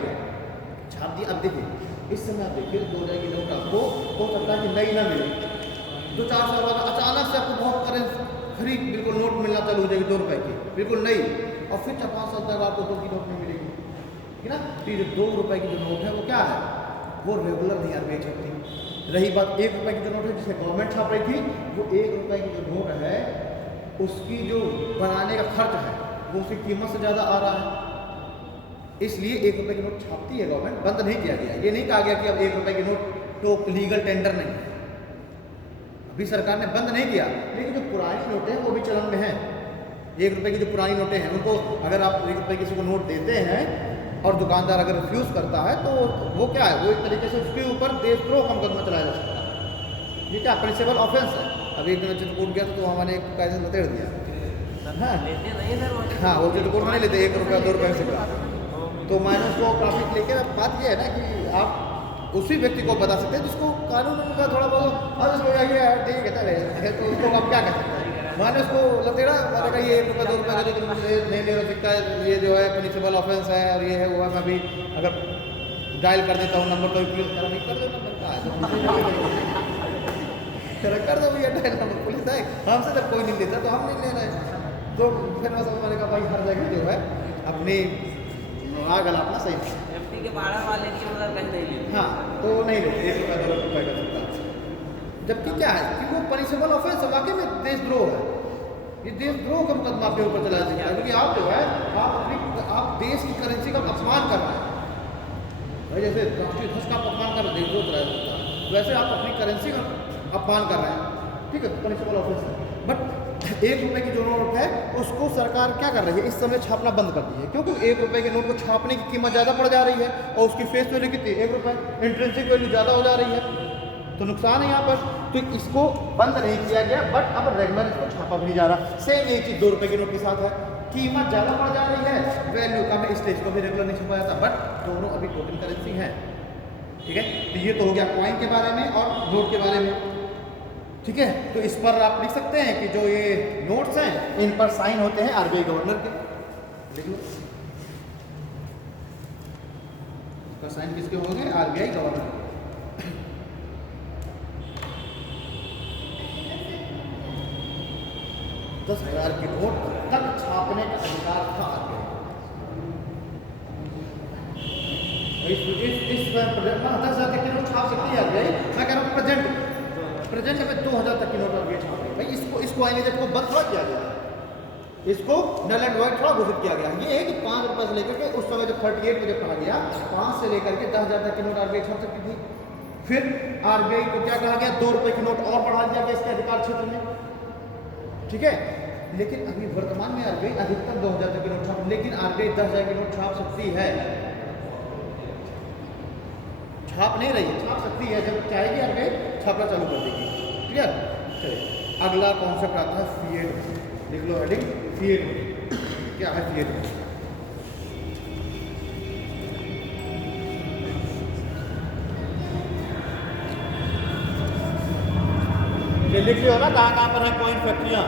दी। अब देखिए इस समय आप देखिए 2,000 की नोट आपको हो सकता है कि नई ना मिले, 2-4 साल बाद अचानक से आपको बहुत करेंसी खरीद बिल्कुल नोट मिलना चालू हो जाएगी 2 रुपए की, बिल्कुल नई, और फिर 4-5 साल तक आपको 2 की नोट नहीं मिलेगी, ठीक है ना। तो ये जो 2 रुपए की जो नोट है वो क्या है, वो रेगुलर नहीं RBI छापती। रही बात 1 रुपए की जो नोट है जिसे गवर्नमेंट छाप रही थी, वो 1 रुपए की जो नोट है उसकी जो बनाने का खर्च है वो उसकी कीमत से ज़्यादा आ रहा है, इसलिए 1 रुपए की नोट छापती है गवर्नमेंट, बंद नहीं किया गया। ये नहीं कहा गया कि अब 1 रुपए की नोट तो लीगल टेंडर नहीं है, अभी सरकार ने बंद नहीं किया। लेकिन जो पुरानी नोटें हैं वो भी चलन में हैं। 1 रुपए की जो पुरानी नोटें हैं उनको अगर आप 1 रुपए किसी को नोट देते हैं और दुकानदार अगर रिफ्यूज़ करता है तो वो क्या है, वो एक तरीके से उसके ऊपर देशद्रोह का मुकदमा चलाया जा सकता है। ये क्या पनिशेबल ऑफेंस है। अभी एक दिन चित्रकूट गया तो हमारे एक कायदे से लतेड़ दिया। हाँ, वो चित्रकूट में नहीं लेते 1 रुपया 2 रुपये से का, तो मैंने उसको काफ़ी लेकर बात यह है ना कि आप उसी व्यक्ति को बता सकते हैं जिसको कानून का थोड़ा बहुत और उसको ये ठीक है तो उसको आप क्या कर सकते हैं। मैंने उसको लतेड़ा, मैंने कहा ये 1 रुपया 2 रुपये का जो नहीं ले सकता है, ये जो है पनिशेबल ऑफेंस है और ये है वो है। मैं भी अगर डायल कर देता हूँ नंबर तो पुलिस कर दो नंबर का कर दो भैया डायल नंबर, पुलिस है हमसे जब कोई नहीं लेता तो हम नहीं ले रहे। तो फिर मैं समझ मैंने कहा भाई हर जगह जो है अपनी आग अपना सही के भाड़ा वाले की मतलब कहीं नहीं लेते। हाँ, तो वो नहीं लेते 1 रुपया 2 रुपये का सकता। जबकि क्या है कि वो पनिशेबल ऑफेंस वाकई में देशद्रोह है, ये देशद्रोह का मुकदमा आपके ऊपर चलाया जाएगा, क्योंकि आप जो है आप देश की करेंसी का अपमान कर रहे हैं। भाई जैसे राष्ट्रीय ध्वज का अपमान कर रहे हैं, देशद्रोह चलाया जाता है, वैसे आप अपनी करेंसी का अपमान कर रहे हैं, ठीक है, पनिशेबल ऑफेंस है। बट 1 रुपए की जो नोट है उसको सरकार क्या कर रही है, इस समय छापना बंद कर दी है, क्योंकि 1 रुपए के नोट को छापने की कीमत ज़्यादा पड़ जा रही है और उसकी फेस वैल्यू कितनी 1 रुपये, इंट्रिंसिक वैल्यू ज़्यादा हो जा रही है, तो नुकसान है यहाँ पर। तो इसको बंद नहीं किया गया, बट अब रेगुलर इसको छापा भी नहीं जा रहा। सेम ये चीज़ 2 रुपए की नोट के साथ है, कीमत ज़्यादा बढ़ जा रही है, वैल्यू कम है, इसलिए इसको भी रेगुलर नहीं छापा जाता, बट दोनों अभी टोटल करेंसी है। ठीक है, तो ये तो हो गया कॉइन के बारे में और नोट के बारे में। ठीक है, तो इस पर आप लिख सकते हैं कि जो ये नोट्स हैं इन पर साइन होते हैं RBI गवर्नर के। लिख लो, इसका साइन किसके होंगे, RBI गवर्नर के। 10,000 की नोट तक छापने का अधिकार था RBI। इस 10,000 तक की नोट छाप सकती है RBI। मैं कह रहा हूँ प्रेजेंट में 2,000 तक की नोट RBI छाप रही है। भाई इसको आईने को बंद थोड़ा किया गया, इसको नल एंड वॉइड थोड़ा घोषित किया गया। ये है कि 5 रुपये से लेकर के उस समय जब 38 में जब कहा गया 5 से लेकर के 10,000 तक की नोट RBI छाप सकती थी। फिर RBI को क्या कहा गया, 2 रुपये की नोट और बढ़ा दिया गया इसके अधिकार क्षेत्र में। ठीक है, लेकिन अभी वर्तमान में RBI अधिकतम 2,000 तक की नोट छाप, लेकिन RBI 10,000 की नोट छाप सकती है, छाप नहीं रही है, छाप सकती है, जब चाहेगी RBI छापना चालू कर देगी। क्लियर। चलिए अगला कॉन्सेप्ट आता है फिएट। लिख लो हेडिंग फिएट मनी। क्या है फिएट मनी? ये लिख लियो ना कहाँ कहाँ पर है कॉइन फैक्ट्रियाँ,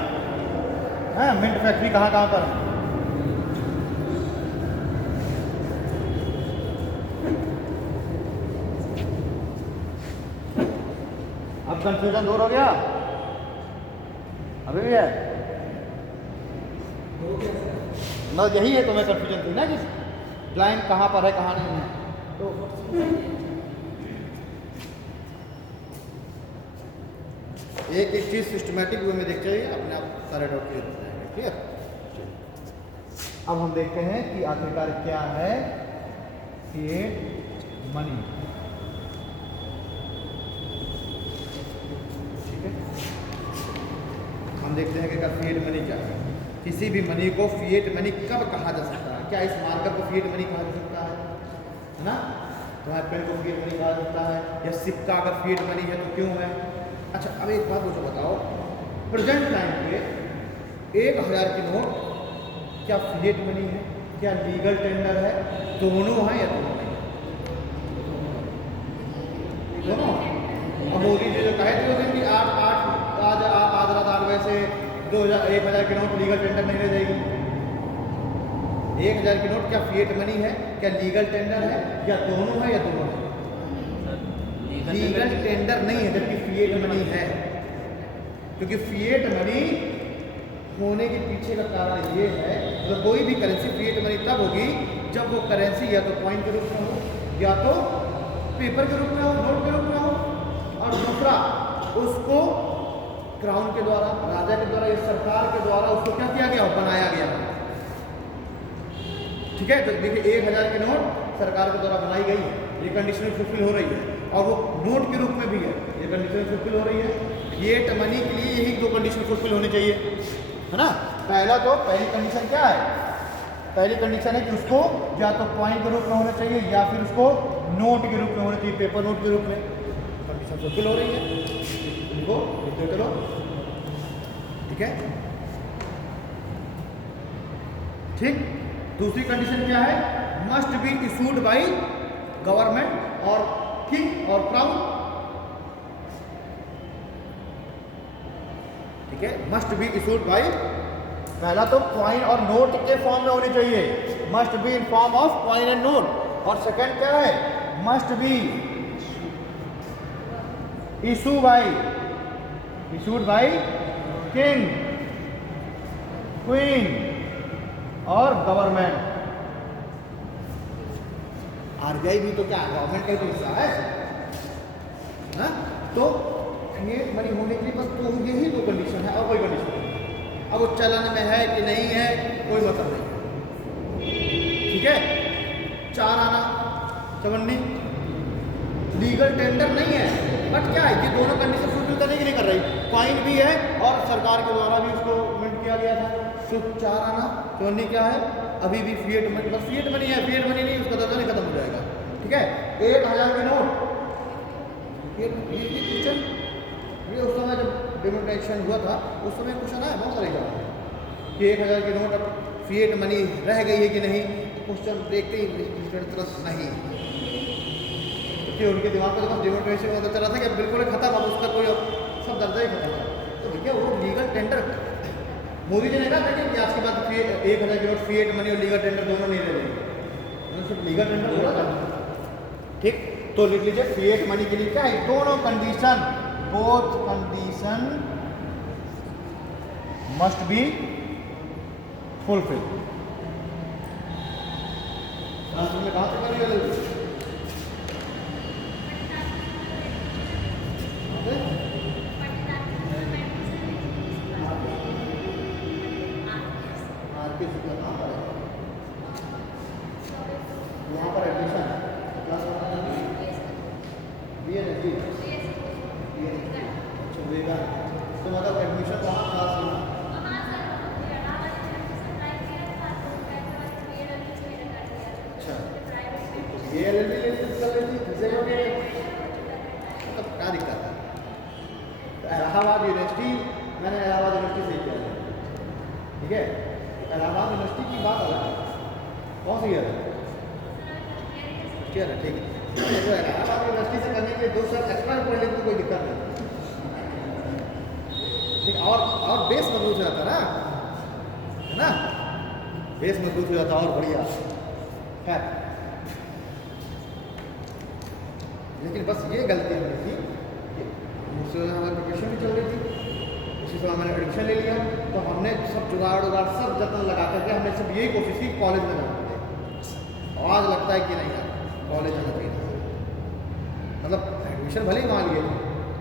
हैं मिंट फैक्ट्री कहाँ कहाँ पर है। अब कंफ्यूजन दूर हो गया? अभी भी है ना? यही है तुम्हें कंफ्यूजन थी ना कि लाइन कहाँ पर है कहाँ नहीं है। तो एक एक चीज़ सिस्टमेटिक वे में देखते रहिए, अपने आप सारे डाउट क्लियर हो जाएंगे। क्लियर? अब हम देखते हैं कि आखिरकार क्या है फिएट मनी। ठीक है, हम देखते हैं कि फिएट मनी क्या है। किसी भी मनी को फिएट मनी कब कहा जा सकता है? क्या इस मार्कर को फिएट मनी कहा जा सकता है ना? तुम्हारे पेन को फिएट मनी कहा जा सकता है, या सिक्का अगर फिएट मनी है तो क्यों है? अच्छा, अब एक बात मुझे बताओ, प्रेजेंट टाइम पे 1000 की नोट क्या फिएट मनी है, क्या लीगल टेंडर है? दोनों है या दोनों नहीं? दोनों। अब मोदी जी जो कहे थे उस दिन कि आज रात 8 बजे से 1000 की नोट लीगल टेंडर नहीं रह जाएगी। 1000 की नोट क्या फिएट मनी है, क्या लीगल टेंडर है, या दोनों है या दोनों है? लीगल टेंडर नहीं है जबकि फिएट मनी है, क्योंकि फिएट मनी होने के पीछे का कारण ये है, तो कोई भी करेंसी फिएट मनी तब होगी जब वो करेंसी या तो कॉइन के रूप में हो, या तो पेपर के रूप में हो, नोट के रूप में हो, और दूसरा उसको क्राउन के द्वारा, राजा के द्वारा या सरकार के द्वारा उसको क्या किया गया हो, बनाया गया हो। ठीक है, तो देखिए 1000 की नोट सरकार के द्वारा बनाई गई है, ये कंडीशन फुलफिल हो रही है, और वो नोट के रूप में भी है, ये कंडीशन फुलफिल हो रही है। फिएट मनी के लिए यही दो कंडीशन फुलफिल होनी चाहिए, है ना? पहली कंडीशन क्या है? पहली कंडीशन है कि उसको या तो कॉइन के रूप में होना चाहिए या फिर उसको नोट के रूप में होना चाहिए, पेपर नोट के रूप में। कंडीशन फुलफिल हो रही है, लिखो, लिखते चलो। ठीक है, ठीक। दूसरी कंडीशन क्या है? Must be issued by government और किंग और क्राउन। ठीक है, मस्ट बी इशूड बाई, पहला तो कॉइन और नोट के फॉर्म में होनी चाहिए, must be in form of coin and note. और सेकंड क्या है? Must be issued by king, queen और गवर्नमेंट। आरबीआई भी तो क्या गवर्नमेंट का ही हिस्सा है ना? तो फिएट मनी होने के लिए बस तो यही दो कंडीशन है और कोई कंडीशन नहीं। अब वो चलन में है कि नहीं है कोई मतलब नहीं। ठीक है, 4 आना चवन्नी लीगल टेंडर नहीं है, बट क्या है कि दोनों कंडीशन फुलफिल करने की नहीं कर रही। कॉइन भी है और सरकार के द्वारा भी उसको मिंट किया गया था। तो 4 आना चवन्नी क्या है? अभी भी फिएट मनी, बस फिएट मनी है, फिएट मनी नहीं, उसका दर्जा नहीं खत्म हो जाएगा। ठीक है, 1000 की नोट, ये क्वेश्चन ये उस समय जब डिमोनेटाइजेशन हुआ था उस समय क्वेश्चन आया बहुत सारे जगह कि 1000 की नोट अब फिएट मनी रह गई है कि नहीं। क्वेश्चन देखते ही तरफ नहीं, क्योंकि उनके दिमाग में बस डिमोनेटाइजेशन होता चला था कि बिल्कुल खत्म, अब उसका कोई सब दर्जा ही खत्म है। तो देखिए वो लीगल टेंडर, मोदी जी ने कहा था कि आज के बाद 1000 की नोट फिएट मनी और लीगल टेंडर दोनों नहीं रह जाएंगे, उन्होंने सिर्फ लीगल टेंडर बोला था। ठीक, तो लिख लीजिए फिएट मनी के लिए क्या है? दोनों condition, both condition must be fulfil. तुमने कहा था करिए यहाँ पर एडमिशन तो मतलब एडमिशन वहाँ क्लास में अच्छा ये एलएलबी कर लेती मतलब क्या दिक्कत है? इलाहाबाद यूनिवर्सिटी, मैंने इलाहाबाद यूनिवर्सिटी से किया है। ठीक है, इलाहाबाद यूनिवर्सिटी की बात अलग है। कौन सी है? ठीक है, ठीक है। तो इलाहाबाद यूनिवर्सिटी से करने के 2 साल एक्स्ट्रा पढ़ लेते तो कोई दिक्कत नहीं, ठीक। और बेस मजबूत हो जाता है ना, बेस मजबूत हो जाता और बढ़िया। खैर, लेकिन बस ये गलती हमने की कि उससे हमारी प्रिपरेशन भी चल रही थी, उसी समय मैंने एडमिशन ले लिया, तो हमने सब जुगाड़ सब जतन लगा करके हमने सब यही कोशिश की कॉलेज में जाना पड़े। आज लगता है कि नहीं यार कॉलेज जाना चाहिए, मतलब एडमिशन भले ही वहाँ लिए थे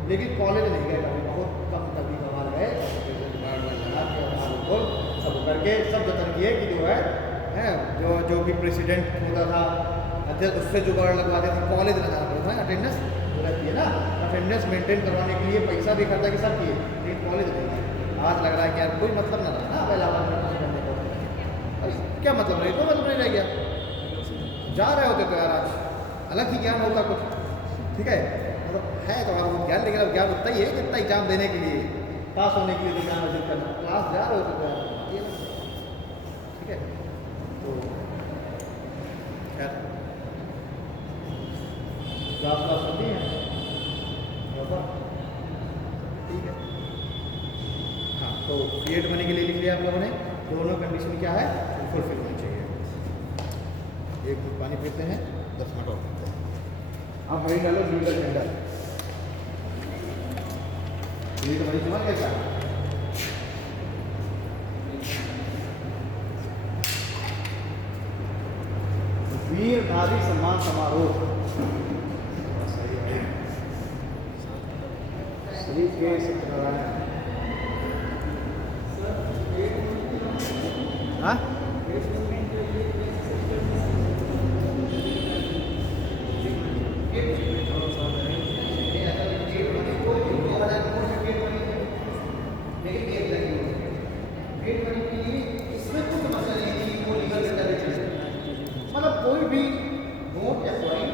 लेकिन कॉलेज नहीं गए, कभी बहुत कम कभी कभार गए, सब करके सब जतन किए कि जो है जो भी प्रेसिडेंट होता था उससे जुगाड़ लगवाते थे, कॉलेज ना जाना पड़ता है। अटेंडेंस रहती है ना, अटेंडेंस मेंटेन करवाने के लिए पैसा भी खर्चा कि सब किए, लेकिन कॉलेज नहीं। आज लग रहा है कि यार कोई मतलब ना रहा ना इलाहाबाद में करने का, क्या मतलब नहीं, कोई मतलब नहीं रह गया। जा रहे होते तो यार आज अलग ही ज्ञान होता कुछ, ठीक है, मतलब है तो आप ज्ञान, लेकिन अब ज्ञान उतना ही है जितना एग्जाम देने के लिए, पास होने के लिए जो ज्ञान अर्जित करना। क्लास जा रहे होते तो यार ठीक है। तो खैर क्लास होती है ठीक है। हाँ, तो क्रिएट मनी के लिए लिख लिया आप लोगों ने, दोनों कंडीशन क्या है फुलफिल होनी चाहिए। एक पानी पीते हैं, 10 मिनट और पीते हैं। अब हरी डालो लीटर के अंदर, ये तो बड़ी समझ गया क्या? वीर नारी सम्मान समारोह श्री के सत्यनारायण। हाँ, मतलब कोई भी नोट या कॉइन,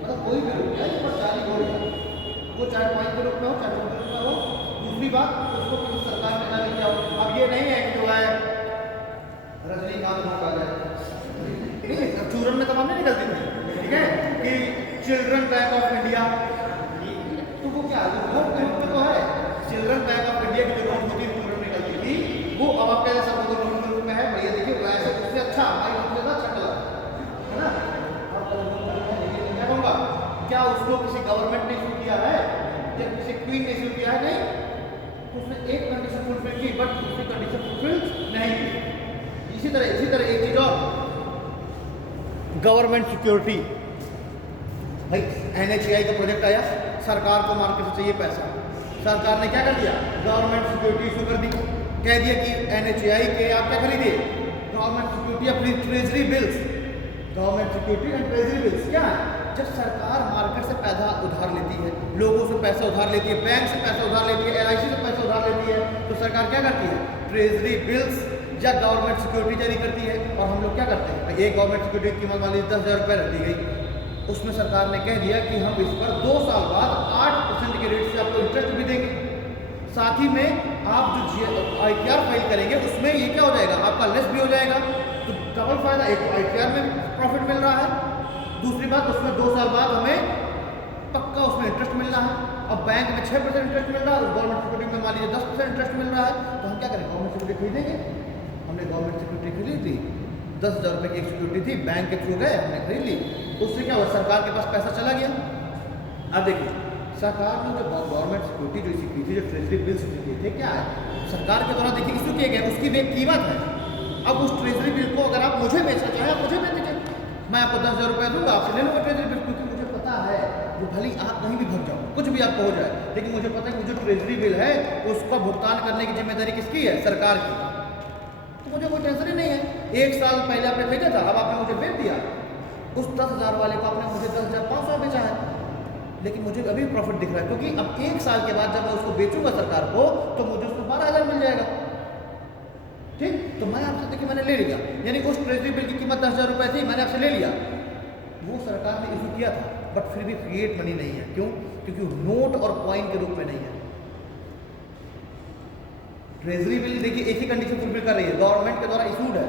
मतलब कोई भी रुपया या सरकारी नोट, वो चाहे कॉइन के रूप में हो चाहे नोट के रूप में हो। दूसरी बात, उसको किसी सरकार ने ना लिखा हो। अब ये नहीं है कि जो है रजनीकांत नोट आ जाए, ठीक है, अब चूरन में तमाम नहीं निकलती थी, ठीक है, कि चिल्ड्रन बैंक ऑफ इंडिया, तो वो क्या नोट के रूप में तो है। चिल्ड्रन बैंक ऑफ इंडिया की जो नोट होती थी चूरन निकलती थी, वो अब आपके जैसा नोट के रूप में है। बढ़िया, देखिए वैसे उससे अच्छा हमारी नोट से अच्छा कलर है ना। क्या कहूँगा, क्या उसको किसी गवर्नमेंट ने इशू किया है या किसी क्वीन ने इशू किया है? नहीं, उसने एक कंडीशन फुलफिल की, बट दूसरी कंडीशन फुलफिल नहीं की। इसी तरह एक चीज और, गवर्नमेंट सिक्योरिटी। भाई NHAI का प्रोजेक्ट आया, सरकार को मार्केट से चाहिए पैसा, सरकार ने क्या कर दिया, गवर्नमेंट सिक्योरिटी इशू कर दी, कह दिया कि NHAI के आप क्या खरीदिए, गवर्नमेंट सिक्योरिटी, अपनी treasury bills. Government security and treasury bills क्या है? जब सरकार मार्केट से पैसा उधार लेती है, लोगों से पैसा उधार लेती है, बैंक से पैसा उधार लेती है, LIC से पैसा उधार लेती है, तो सरकार क्या करती है, ट्रेजरी बिल्स या गवर्नमेंट सिक्योरिटी जारी करती है। और हम लोग क्या करते हैं, एक गवर्नमेंट सिक्योरिटी की कीमत मान लीजिए 10,000 रुपये रख दी गई, उसमें सरकार ने कह दिया कि हम इस पर 2 साल बाद 8% के रेट से आपको इंटरेस्ट भी देंगे, साथ ही में आप जो ITR फाइल करेंगे उसमें ये क्या हो जाएगा, आपका लेस भी हो जाएगा। तो डबल फायदा, एक ITR में प्रॉफिट मिल रहा है, दूसरी बात उसमें 2 साल बाद हमें पक्का उसमें इंटरेस्ट मिल रहा है। अब बैंक में 6% इंटरेस्ट मिल रहा है, गवर्नमेंट सिक्योरिटी में मान लीजिए 10% इंटरेस्ट मिल रहा है, तो हम क्या करें, गवर्नमेंट सिक्योरिटी खरीदेंगे। हमने गवर्नमेंट सिक्योरिटी खरीदी थी, 10,000 रुपये की एक सिक्योरिटी थी, बैंक के थ्रू गए, हमने खरीद ली, उससे क्या हुआ, सरकार के पास पैसा चला गया। अब देखिए, सरकार ने जो गवर्नमेंट सिक्योरिटी जो इसी की थी, जो ट्रेजरी बिल्स किए थे, क्या है, सरकार के द्वारा देखिए इशू किए गए, उसकी भी एक कीमत है। अब उस ट्रेजरी बिल को अगर आप मुझे बेचना चाहें, आप मुझे बेच दीजिए, मैं आपको 10,000 रुपये दूंगा, आपसे ले लूँगा ट्रेजरी बिल, क्योंकि मुझे पता है वो भले आप कहीं भी भग जाओ, कुछ भी आपको हो जाए, लेकिन मुझे पता है कि जो ट्रेजरी बिल है उसका भुगतान करने की जिम्मेदारी किसकी है, सरकार की। तो मुझे कोई टेंशन ही नहीं है। 1 साल पहले आपने खरीदा था, अब आपने मुझे बेच दिया, उस 10,000 वाले को आपने मुझे 10,500 बेचा है, लेकिन मुझे अभी प्रॉफिट दिख रहा है, क्योंकि अब 1 साल के बाद जब मैं उसको बेचूंगा सरकार को, तो मुझे उसमें 12,000 मिल जाएगा। ठीक, तो मैं आपसे देखिए मैंने ले लिया, यानी उस ट्रेजरी बिल की कीमत 10,000 रुपये थी, मैंने आपसे ले लिया, वो सरकार ने इशू किया था, बट फिर भी क्रिएट मनी नहीं है। क्यों? क्योंकि नोट और कॉइन के रूप में नहीं है। ट्रेजरी बिल देखिए एक ही कंडीशन फुलफिल कर रही है, गवर्नमेंट के द्वारा इशूड है,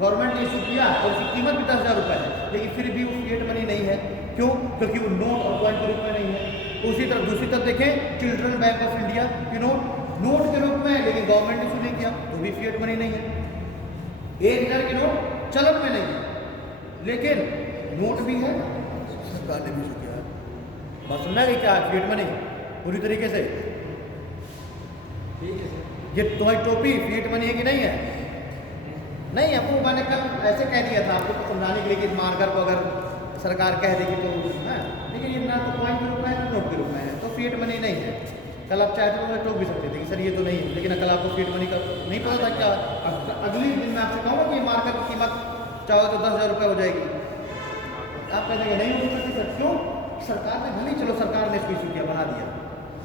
गवर्नमेंट ने इशू किया और उसकी कीमत भी 10,000 रुपये है, लेकिन फिर भी वो फिएट मनी नहीं है। क्यों? क्योंकि वो नोट और कॉइन के रूप में नहीं है। उसी तरफ दूसरी तरफ देखें चिल्ड्रन बैंक ऑफ इंडिया की नोट के रूप में, लेकिन गवर्नमेंट ने इशू नहीं किया, वो भी फिएट मनी नहीं है। 1,000 की नोट चलन में नहीं है, लेकिन नोट भी है, सरकार ने भी इशू किया है। बात समझा गई क्या? फिएट मनी पूरी तरीके से। ठीक है सर। ये तुम्हारी टोपी फिएट मनी है कि नहीं है? नहीं है। वो मैंने कल ऐसे कह दिया था आपको समझाने के लिए कि मार्कर को अगर सरकार कह देगी तो है, लेकिन ये ना तो कॉइन के रूप में है ना नोट के रूप में है, तो फिएट मनी नहीं है। कल आप चाहते तो मुझे टोक भी सकते थे कि सर ये तो नहीं है, लेकिन कल आपको फिएट मनी का नहीं पता था क्या? अगली दिन मैं आपसे कहूँगा कि ये मार्कर की कीमत चाहो तो 10,000 रुपये हो जाएगी, आप कह देंगे नहीं हो सकती सर। क्यों? सरकार ने भले चलो सरकार ने इसको इशू किया, बना दिया,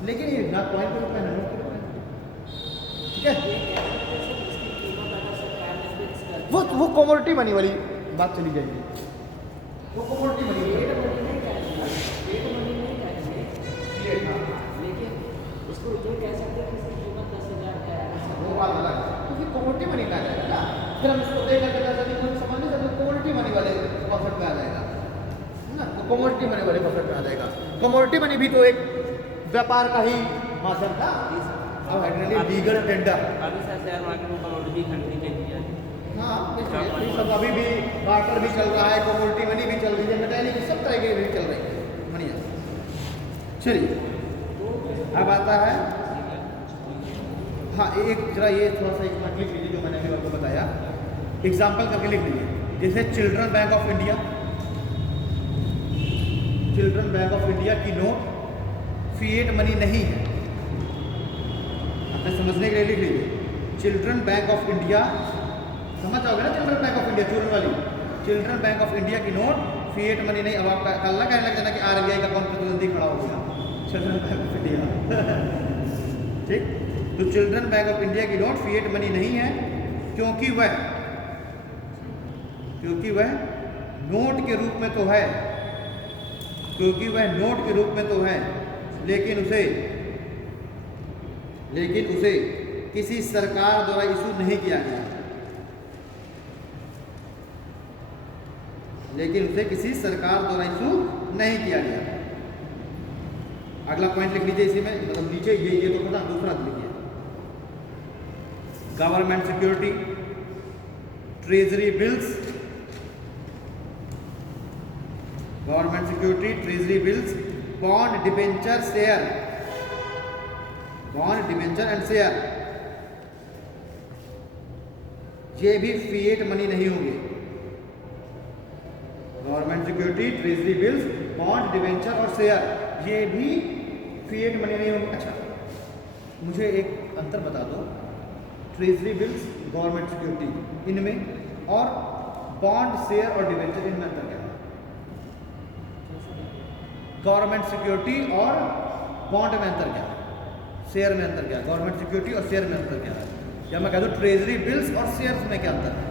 लेकिन ये ना कॉइन के रूप में ना नोट के रूप में, ठीक है? वो कमोडिटी मनी वाली बात चली जाएगी, वो कमोडिटी मनी वो बात अलग है, क्योंकि कमोडिटी मनी का जाएगा ना, फिर हम इसको देकर समझ नहीं सकते, कमोडिटी मनी वाले प्रॉफिट में आ जाएगा ना, तो कमोडिटी मनी वाले प्रॉफिट में आ जाएगा। कमोडिटी मनी भी तो एक व्यापार का ही माध्यम था, लीगल टेंडर। अभी सर शेयर मार्केट में कमोडिटी खरीदी के लिए हाँ, इसलिए सब अभी भी बार्टर भी चल रहा है, कमोडिटी मनी भी चल रही है, मेटालिक सब तरह की भी चल रही है मनिया। चलिए अब आता है, हाँ एक जरा ये थोड़ा सा एक लिख लीजिए जो मैंने अभी आपको बताया, एग्जाम्पल करके लिख लीजिए। जैसे children bank of India, children bank of India की नोट फिएट मनी नहीं है, आपने समझने के लिए लिख लीजिए। चिल्ड्रन बैंक ऑफ इंडिया, समझ जाओगे ना, चिल्ड्रन बैंक ऑफ इंडिया चूरन वाली, चिल्ड्रन बैंक ऑफ इंडिया की नोट फिएट मनी नहीं। अब आप कल ना कहने लग जाना कि RBI का कौन प्रतिद्वंदी खड़ा हो गया, चिल्ड्रन बैंक ऑफ इंडिया ठीक। तो चिल्ड्रन बैंक ऑफ इंडिया की नोट फिएट मनी नहीं है, क्योंकि वह नोट के रूप में तो है, क्योंकि वह नोट के रूप में तो है, लेकिन उसे किसी सरकार द्वारा इशू नहीं किया गया, लेकिन उसे किसी सरकार द्वारा इशू नहीं किया गया। अगला पॉइंट लिख लीजिए इसी में, मतलब नीचे ये तो पता, दूसरा लिखिए। Government security, treasury bills, government security, treasury bills, bond, debenture, share, bond, debenture and share, ये भी फिएट मनी नहीं होंगे। Government security, treasury bills, bond, debenture और शेयर, ये भी फिएट मनी नहीं होंगे। अच्छा, मुझे एक अंतर बता दो, ट्रेजरी बिल्स, गवर्नमेंट सिक्योरिटी, इनमें और बॉन्ड, शेयर और डिबेंचर, इनमें अंतर क्या है? गवर्नमेंट सिक्योरिटी और बॉन्ड में अंतर क्या है? शेयर में अंतर क्या है? गवर्नमेंट सिक्योरिटी और शेयर में अंतर क्या है? या मैं कह दूं ट्रेजरी बिल्स और शेयर्स में क्या अंतर है?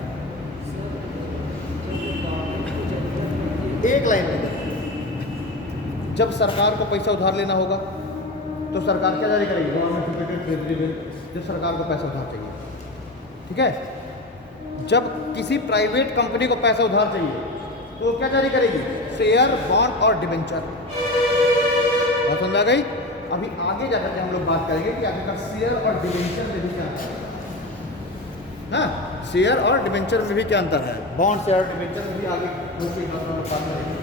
एक लाइन में, जब सरकार को पैसा उधार लेना होगा तो सरकार क्या जारी करेगी? गवर्नमेंट सिक्योरिटी, ट्रेजरी बिल, जब सरकार को पैसा उधार चाहिए, ठीक है। जब किसी प्राइवेट कंपनी को पैसा उधार चाहिए तो क्या जारी करेगी? शेयर, बॉन्ड और डिबेंचर। बात समझ आ गई? अभी आगे जाकर के हम लोग बात करेंगे कि आखिरकार शेयर और डिबेंचर में भी क्या अंतर है, ना शेयर और डिबेंचर में भी क्या अंतर है, बॉन्ड, शेयर और डिबेंचर में भी आगे बात करेंगे।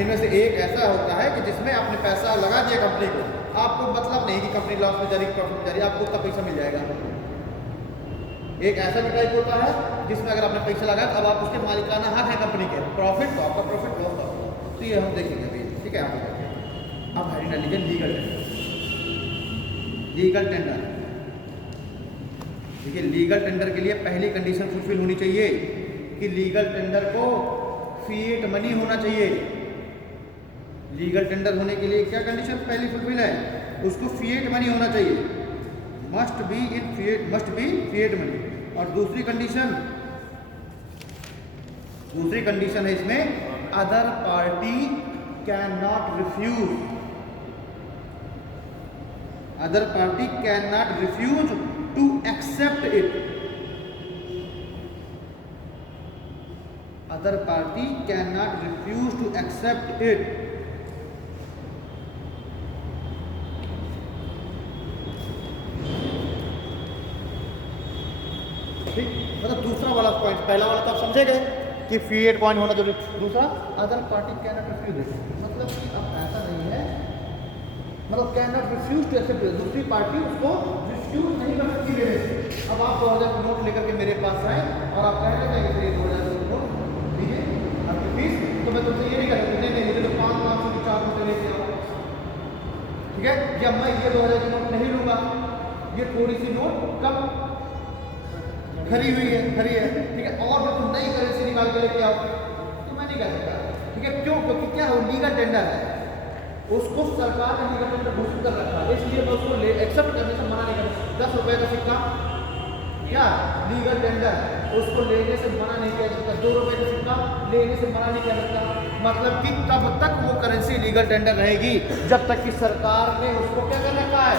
इनमें से एक ऐसा होता है कि जिसमें आपने पैसा लगा दिया कंपनी को, आपको मतलब नहीं कि कंपनी लॉस में जा रही, प्रॉफिट में जा रही, आपको उतना पैसा मिल जाएगा। एक ऐसा भी टाइप होता है जिसमें अगर आपने पैसा लगाया तो अब आप उसके मालिकाना हक है कंपनी के, प्रॉफिट तो आपका प्रॉफिट, लॉस तो आपका। तो ये हम देखेंगे अभी, ठीक है। आगे देखिए, अब हेडिंग लीजिए लीगल टेंडर। लीगल टेंडर, देखिए लीगल टेंडर के लिए पहली कंडीशन फुलफिल होनी चाहिए कि लीगल टेंडर को फिएट मनी होना चाहिए। लीगल टेंडर होने के लिए क्या कंडीशन पहली फुलफिल है? उसको फिएट मनी होना चाहिए, मस्ट बी फिएट मनी। और दूसरी कंडीशन है इसमें, other party can not refuse to it. Other party cannot refuse to accept it. ठीक, मतलब दूसरा वाला पॉइंट, पहला वाला तो आप समझे गए कि फिएट कॉइन होना जरूरी, दूसरा other party cannot refuse it, मतलब कि अब ऐसा नहीं है, मतलब कैनॉट रिफ्यूज टू एक्सेप्ट, दूसरी पार्टी उसको रिफ्यूज नहीं कर सकती लेने से। अब आप 2000 का नोट लेकर के मेरे पास आए और आप कहने लगे कि 2000 का नोट लीजिए आपकी फीस, तो मैं तुमसे ये नहीं कर सकती, नहीं मुझे तो 5 से 4 रुपये लेके आओ, ठीक है, या मैं ये 2000 की नोट नहीं लूँगा, ये थोड़ी सी नोट कम खरी हुई है, खरी है, ठीक है, और जब तुम नई करेंसी निकाल के लेके आओ तो मैं नहीं कह सकता, ठीक है, क्यों? क्योंकि क्या है, लीगल टेंडर है, उसको सरकार ने लीगल टेंडर घोषित कर रखा है, इसलिए मैं उसको एक्सेप्ट करने से मना नहीं करता। 10 रुपये का सिक्का क्या लीगल टेंडर, उसको लेने से मना नहीं किया जाता, 2 रुपये का सिक्का लेने से मना नहीं किया जाता, मतलब कि तब तक वो करेंसी लीगल टेंडर रहेगी जब तक कि सरकार ने उसको क्या कर रखा है,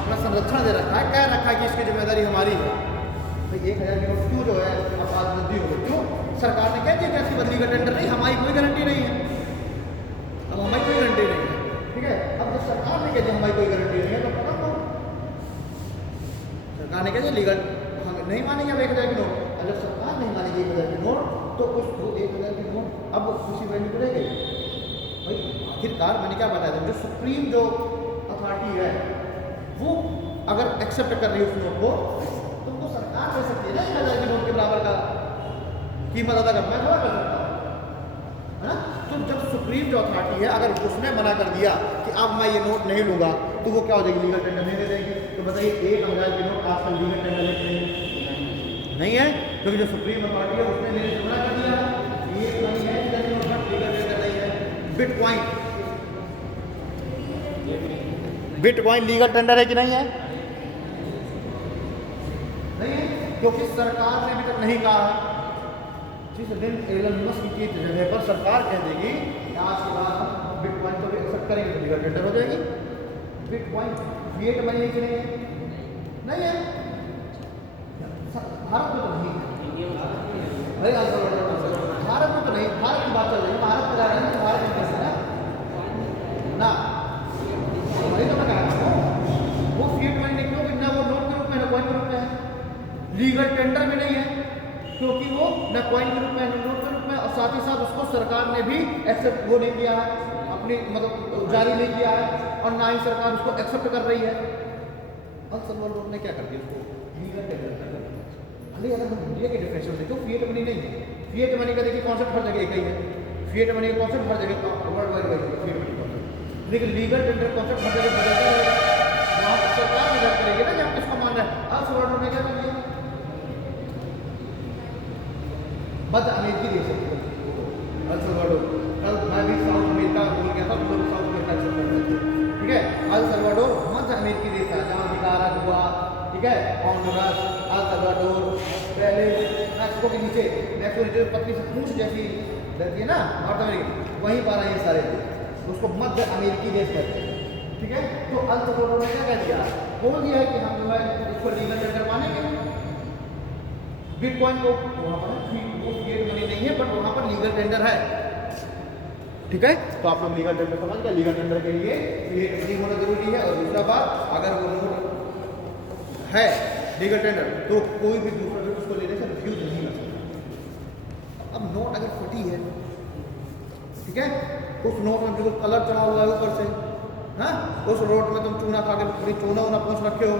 अपना संरक्षण दे रखा है, कह रखा है कि इसकी जिम्मेदारी हमारी है। भाई 1000 की नोट क्यों जो है अब बंदी हो गई, क्यों? सरकार ने कह दिया कि ऐसी बदली का टेंडर नहीं, हमारी कोई गारंटी नहीं है, अब हमारी कोई गारंटी नहीं है, ठीक है, अब जब सरकार ने कह दिया हमारी कोई गारंटी नहीं है तो पता तो सरकार ने कह दिया लीगल हम नहीं मानेंगे अब 1000 की नोट, अगर सरकार नहीं मानेगी 1000 की नोट तो उस 1000 की नोट अब उसी वैल्यू पर रह गई। भाई आखिरकार मैंने क्या बताया था, जो सुप्रीम जो अथॉरिटी है वो अगर एक्सेप्ट कर रही है उस नोट को तो उनको सरकार दे सकती है ना 1000 की नोट के बराबर का कीमत अदा करना, मैं थोड़ा कर सकता हूँ, है ना? तो जब सुप्रीम जो अथॉरिटी है अगर उसने मना कर दिया कि अब मैं ये नोट नहीं लूँगा तो वो क्या हो जाएगी, लीगल टेंडर नहीं दे देगी। तो बताइए 1000 की नोट आजकल लीगल टेंडर नहीं है, क्योंकि जो सुप्रीम अथॉरिटी है उसने लेने से मना कर दिया, ये नहीं है कि लीगल टेंडर नहीं है। बिटकॉइन लीगल टेंडर है कि नहीं है? नहीं है, क्योंकि सरकार ने अभी तक नहीं कहा है। जिस दिन एलन मस्क की जगह पर सरकार कह देगी कि आज के बाद हम बिटकॉइन को भी एक्सेप्ट करेंगे तो लीगल टेंडर हो जाएगी। बिटकॉइन फिएट मनी है कि नहीं है? नहीं है, भारत में तो नहीं है, भारत में तो नहीं, भारत की बात चल रही है, भारत में जा रहे हैं, भारत में कैसे ना वही तो मैं कह रहा हूँ, वो फिएट मनी नहीं, क्योंकि ना वो नोट के रूप में ना कॉइन के रूप में है, लीगल टेंडर में नहीं है क्योंकि वो न कॉइन के रूप में न नोट के रूप में, और साथ ही साथ उसको सरकार ने भी एक्सेप्ट वो नहीं किया है, अपनी मतलब जारी नहीं किया है, और ना ही सरकार उसको एक्सेप्ट कर रही है। अल सल्वाडोर ने क्या कर दिया, उसको लीगल टेंडर कर दिया। अरे अगर हम इंडिया के डिफरेंशियल देखो, फिएट मनी नहीं है, फिएट मनी का देखिए कॉन्सेप्ट हर जगह एक ही है, फिएट मनी का कॉन्सेप्ट हर जगह वर्ल्ड वाइड है फिएट मनी कॉन्सेप्ट, लेकिन लीगल टेंडर कॉन्सेप्ट हर जगह बदलता रहेगा, वहाँ पर सरकार निर्धारित करेगी ना जब किसको मान रहा है। अल सल्वाडोर ने क्या कर दिया, मध्य अमेरिकी देश है अल सल्वाडोर, कल मैं भी साउथ अमेरिका बोल गया था, तो साउथ अमेरिका एक्सेप्ट कर लेते, ठीक है। अल सल्वाडोर मध्य अमेरिकी देश है जहाँ निकारागुआ, ठीक है, होंडुरास, अल सल्वाडोर, पहले मैक्सिको के नीचे, मैक्सिको नीचे पतली से पूंछ जैसी रहती है ना नॉर्थ अमेरिका, वहीं पर आए ये सारे, उसको मध्य अमेरिकी देश कहते हैं, ठीक है। तो अल सल्वाडोर ने क्या कह दिया, बोल दिया है कि हम जो है इसको लीगल टेंडर मानेंगे बिटकॉइन को, वहाँ पर फिएट मनी नहीं है बट वहाँ पर लीगल टेंडर है, ठीक है। तो आप लोग लीगल टेंडर समझ गए, लीगल टेंडर के लिए फिएट मनी होना जरूरी है, और दूसरा बात अगर वो नोट है लीगल टेंडर तो कोई भी दूसरा भी उसको लेने से रिफ्यूज नहीं कर सकता। अब नोट अगर फटी है, ठीक है, उस नोट में बिल्कुल कलर चढ़ा हुआ है ऊपर से, हाँ, उस नोट में तुम चूना खा के पूरी चूना वूना पूछ रखे हो,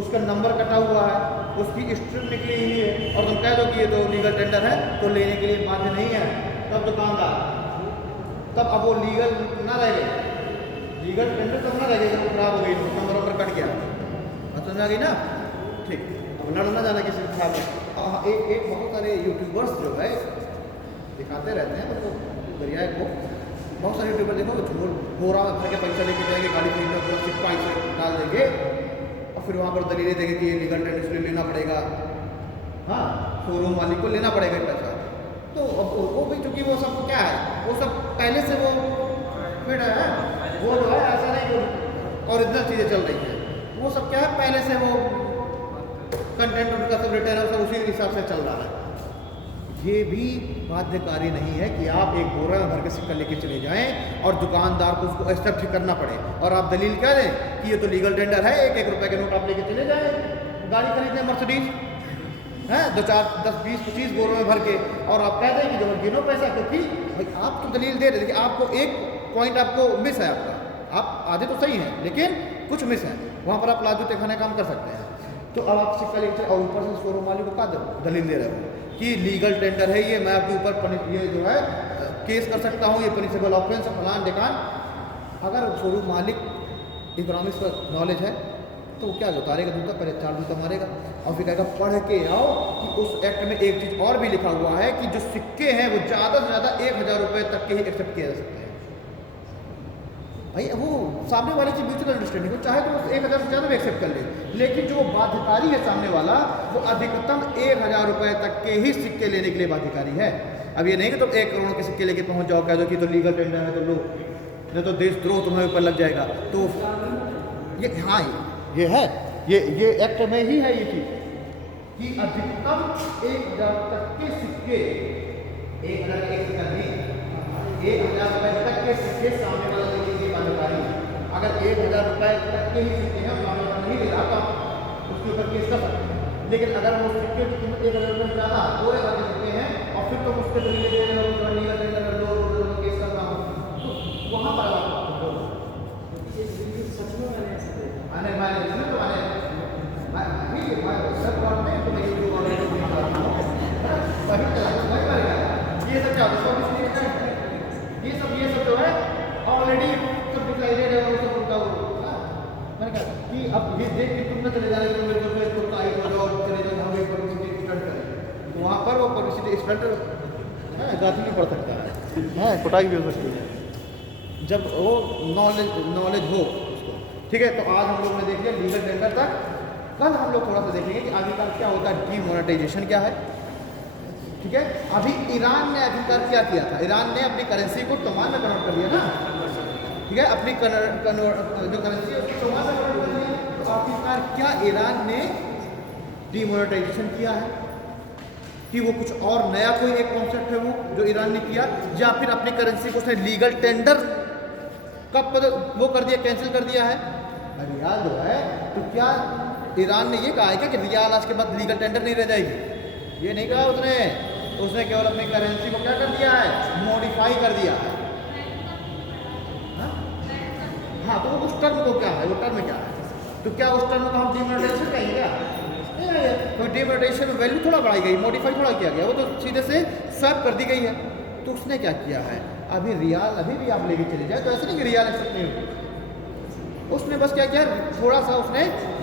उसका नंबर कटा हुआ है, उसकी स्ट्रिप निकली हुई है, और तुम कह दो कि ये तो लीगल टेंडर है तो लेने के लिए बाध्य नहीं है, तब दुकानदार, तब अब वो लीगल ना रह गए, लीगल टेंडर तब ना रह गए जब खराब हो गई, नंबर वंबर कट गया, बात समझ आ गई ना? ठीक, अब लड़ना जाना किसी के साथ। एक बहुत सारे यूट्यूबर्स जो है दिखाते रहते हैं, तो दरिया को बहुत सारे यूट्यूबर देखो घोड़ा भर के पैसा लेके जाएंगे, गाड़ी खरीदना पूरा सिक्का इसे डाल देंगे, और फिर वहाँ पर दलीलें देंगे कि ये लीगल टेंडर इसलिए लेना पड़ेगा, हाँ, शोरूम वाली को लेना पड़ेगा पैसा। तो अब वो भी चूँकि वो सब क्या है, वो सब पहले से वो फिट है, वो जो है ऐसा नहीं ओरिजिनल चीज़ें चल रही हैं, वो सब क्या है पहले से वो कंटेंट उनका सब रिटर्न है, सब उसी हिसाब से चल रहा है। ये भी बाध्यकारी नहीं है कि आप एक बोरा में भर के सिक्का लेके चले जाएं और दुकानदार को उसको एक्सेप्ट करना पड़े और आप दलील क्या दें कि ये तो लीगल टेंडर है, 1-1 रुपए के नोट आप लेके चले जाएं गाड़ी खरीदने मर्सिडीज है 2, 4, 10, 20, 25 बोरों में भर के, और आप कह दें कि जो गिनो पैसा, क्योंकि भाई आप तो दलील दे रहे थे कि आपको एक पॉइंट आपको मिस है, आपका आप आधे तो सही हैं लेकिन कुछ मिस है, वहाँ पर आप लाजू खाने काम कर सकते हैं। तो अब आप सिक्का लेकर और ऊपर से शोरूम मालिक को क्या दलील दे रहे हो कि लीगल टेंडर है ये, मैं आपके ऊपर ये जो है केस कर सकता हूँ, ये पनिशेबल ऑफेंस है फलान ढिकान। अगर शोरूम मालिक इकोनॉमिक्स का नॉलेज है तो क्या उतारेगा जूता, पहले 4 जूता मारेगा और फिर कहेगा पढ़ के आओ कि उस एक्ट में एक चीज़ और भी लिखा हुआ है कि जो सिक्के हैं वो ज़्यादा से ज़्यादा 1000 रुपये तक के ही एक्सेप्ट किए जा सकते हैं। भाई वो सामने वाले की म्यूचुअल अंडरस्टैंडिंग हो, चाहे तो 1000 से ज़्यादा भी एक्सेप्ट कर ले, लेकिन जो बाध्यकारी है सामने वाला वो अधिकतम 1000 रुपये तक के ही सिक्के लेने के लिए बाध्यकारी है। अब ये नहीं कि तुम 1 करोड़ के सिक्के लेके पहुंच जाओ, कह दो कि तो लीगल टेंडर है तो लो, नहीं तो देशद्रोह तुम्हारे ऊपर लग जाएगा। तो ये हाँ ये है, ये एक्ट में ही है ये चीज़ कि अधिकतम 1000 तक के सिक्के, 1000 एक सिक्का नहीं, 1000 रुपये तक के सिक्के सामने वाला देखेंगे बाध्यकारी। अगर 1000 रुपये तक के ही सिक्के हैं सामने वाला नहीं दे रहा तो आप उसके ऊपर केस कर सकते हैं। लेकिन अगर वो सिक्के की कीमत 1000 रुपये से ज़्यादा पूरे भर के सिक्के हैं और फिर तुम उसके दलील दे रहे हो लीगल टेंडर लो केस कर रहा हूँ, तो वहाँ पर सच में मैंने ऐसा देखा। मैंने तो सब बात में तो मैं ये सब क्या ये सब जो है ऑलरेडी सब डिसाइडेड है और सब उनका मैंने कहा कि अब ये देख के तुम ना चले जाएंगे तो मेरे को फिर तुम आई हो जाओ चले जाओ हम एक पब्लिसिटी स्टंट करें, तो वहाँ पर वो पब्लिसिटी स्टंट गाती नहीं पड़ सकता है, कुटाई भी हो सकती है जब वो नॉलेज हो उसको। ठीक है, तो आज हम लोग ने देख लिया लीगल टेंडर तक। कल हम लोग थोड़ा सा देखेंगे कि आखिरकार क्या होता है, डीमोनेटाइजेशन क्या है। ठीक है, अभी ईरान ने आखिरकार क्या किया था, ईरान ने अपनी करेंसी को टोमान में कन्वर्ट कर दिया ना। ठीक है, अपनी जो करेंसी है उसको टोमान में कन्वर्ट कर दिया। तो आखिरकार क्या ईरान ने डीमोनेटाइजेशन किया है कि वो कुछ और नया कोई एक कॉन्सेप्ट है वो जो ईरान ने किया, या फिर अपनी करेंसी को उसने लीगल टेंडर कब वो कर दिया, कैंसिल कर दिया है। रियाल जो है तो क्या ईरान ने ये कहा है कि रियाल आज के बाद लीगल टेंडर नहीं रह जाएगी, ये नहीं कहा उसने केवल अपनी करेंसी को क्या कर दिया है, मॉडिफाई कर दिया है। हाँ, तो उस टर्म को क्या है, वो टर्म क्या है, तो क्या उस टर्म को हम डीमोनेटाइजेशन कहेंगे क्या? तो डीमोनेटाइजेशन में वैल्यू थोड़ा बढ़ाई गई, मॉडिफाई थोड़ा किया गया, वो तो सीधे से स्वैप कर दी गई है। तो उसने क्या किया है, अभी रियाल अभी भी आप लेके चले जाए तो ऐसा नहीं कि रियाल एक्सेप्ट नहीं होगी, उसने बस क्या किया, थोड़ा सा उसने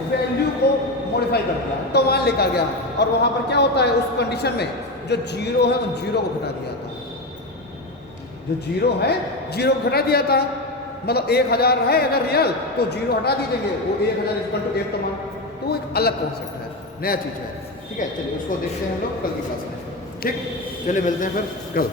वैल्यू को मॉडिफाई कर दिया, तो वहाँ लेकर गया और वहाँ पर क्या होता है उस कंडीशन में जो जीरो है उन जीरो को घटा दिया था, जो जीरो है जीरो को घटा दिया था। मतलब 1000 है अगर रियल तो जीरो हटा दीजिएंगे, वो 1000 इक्वल टू 1 टोमान, तो वो एक अलग कॉन्सेप्ट है, नया चीज़ है। ठीक है, चलिए उसको देखते हैं हम लोग कल की क्लास में। ठीक, चलिए मिलते हैं फिर कल।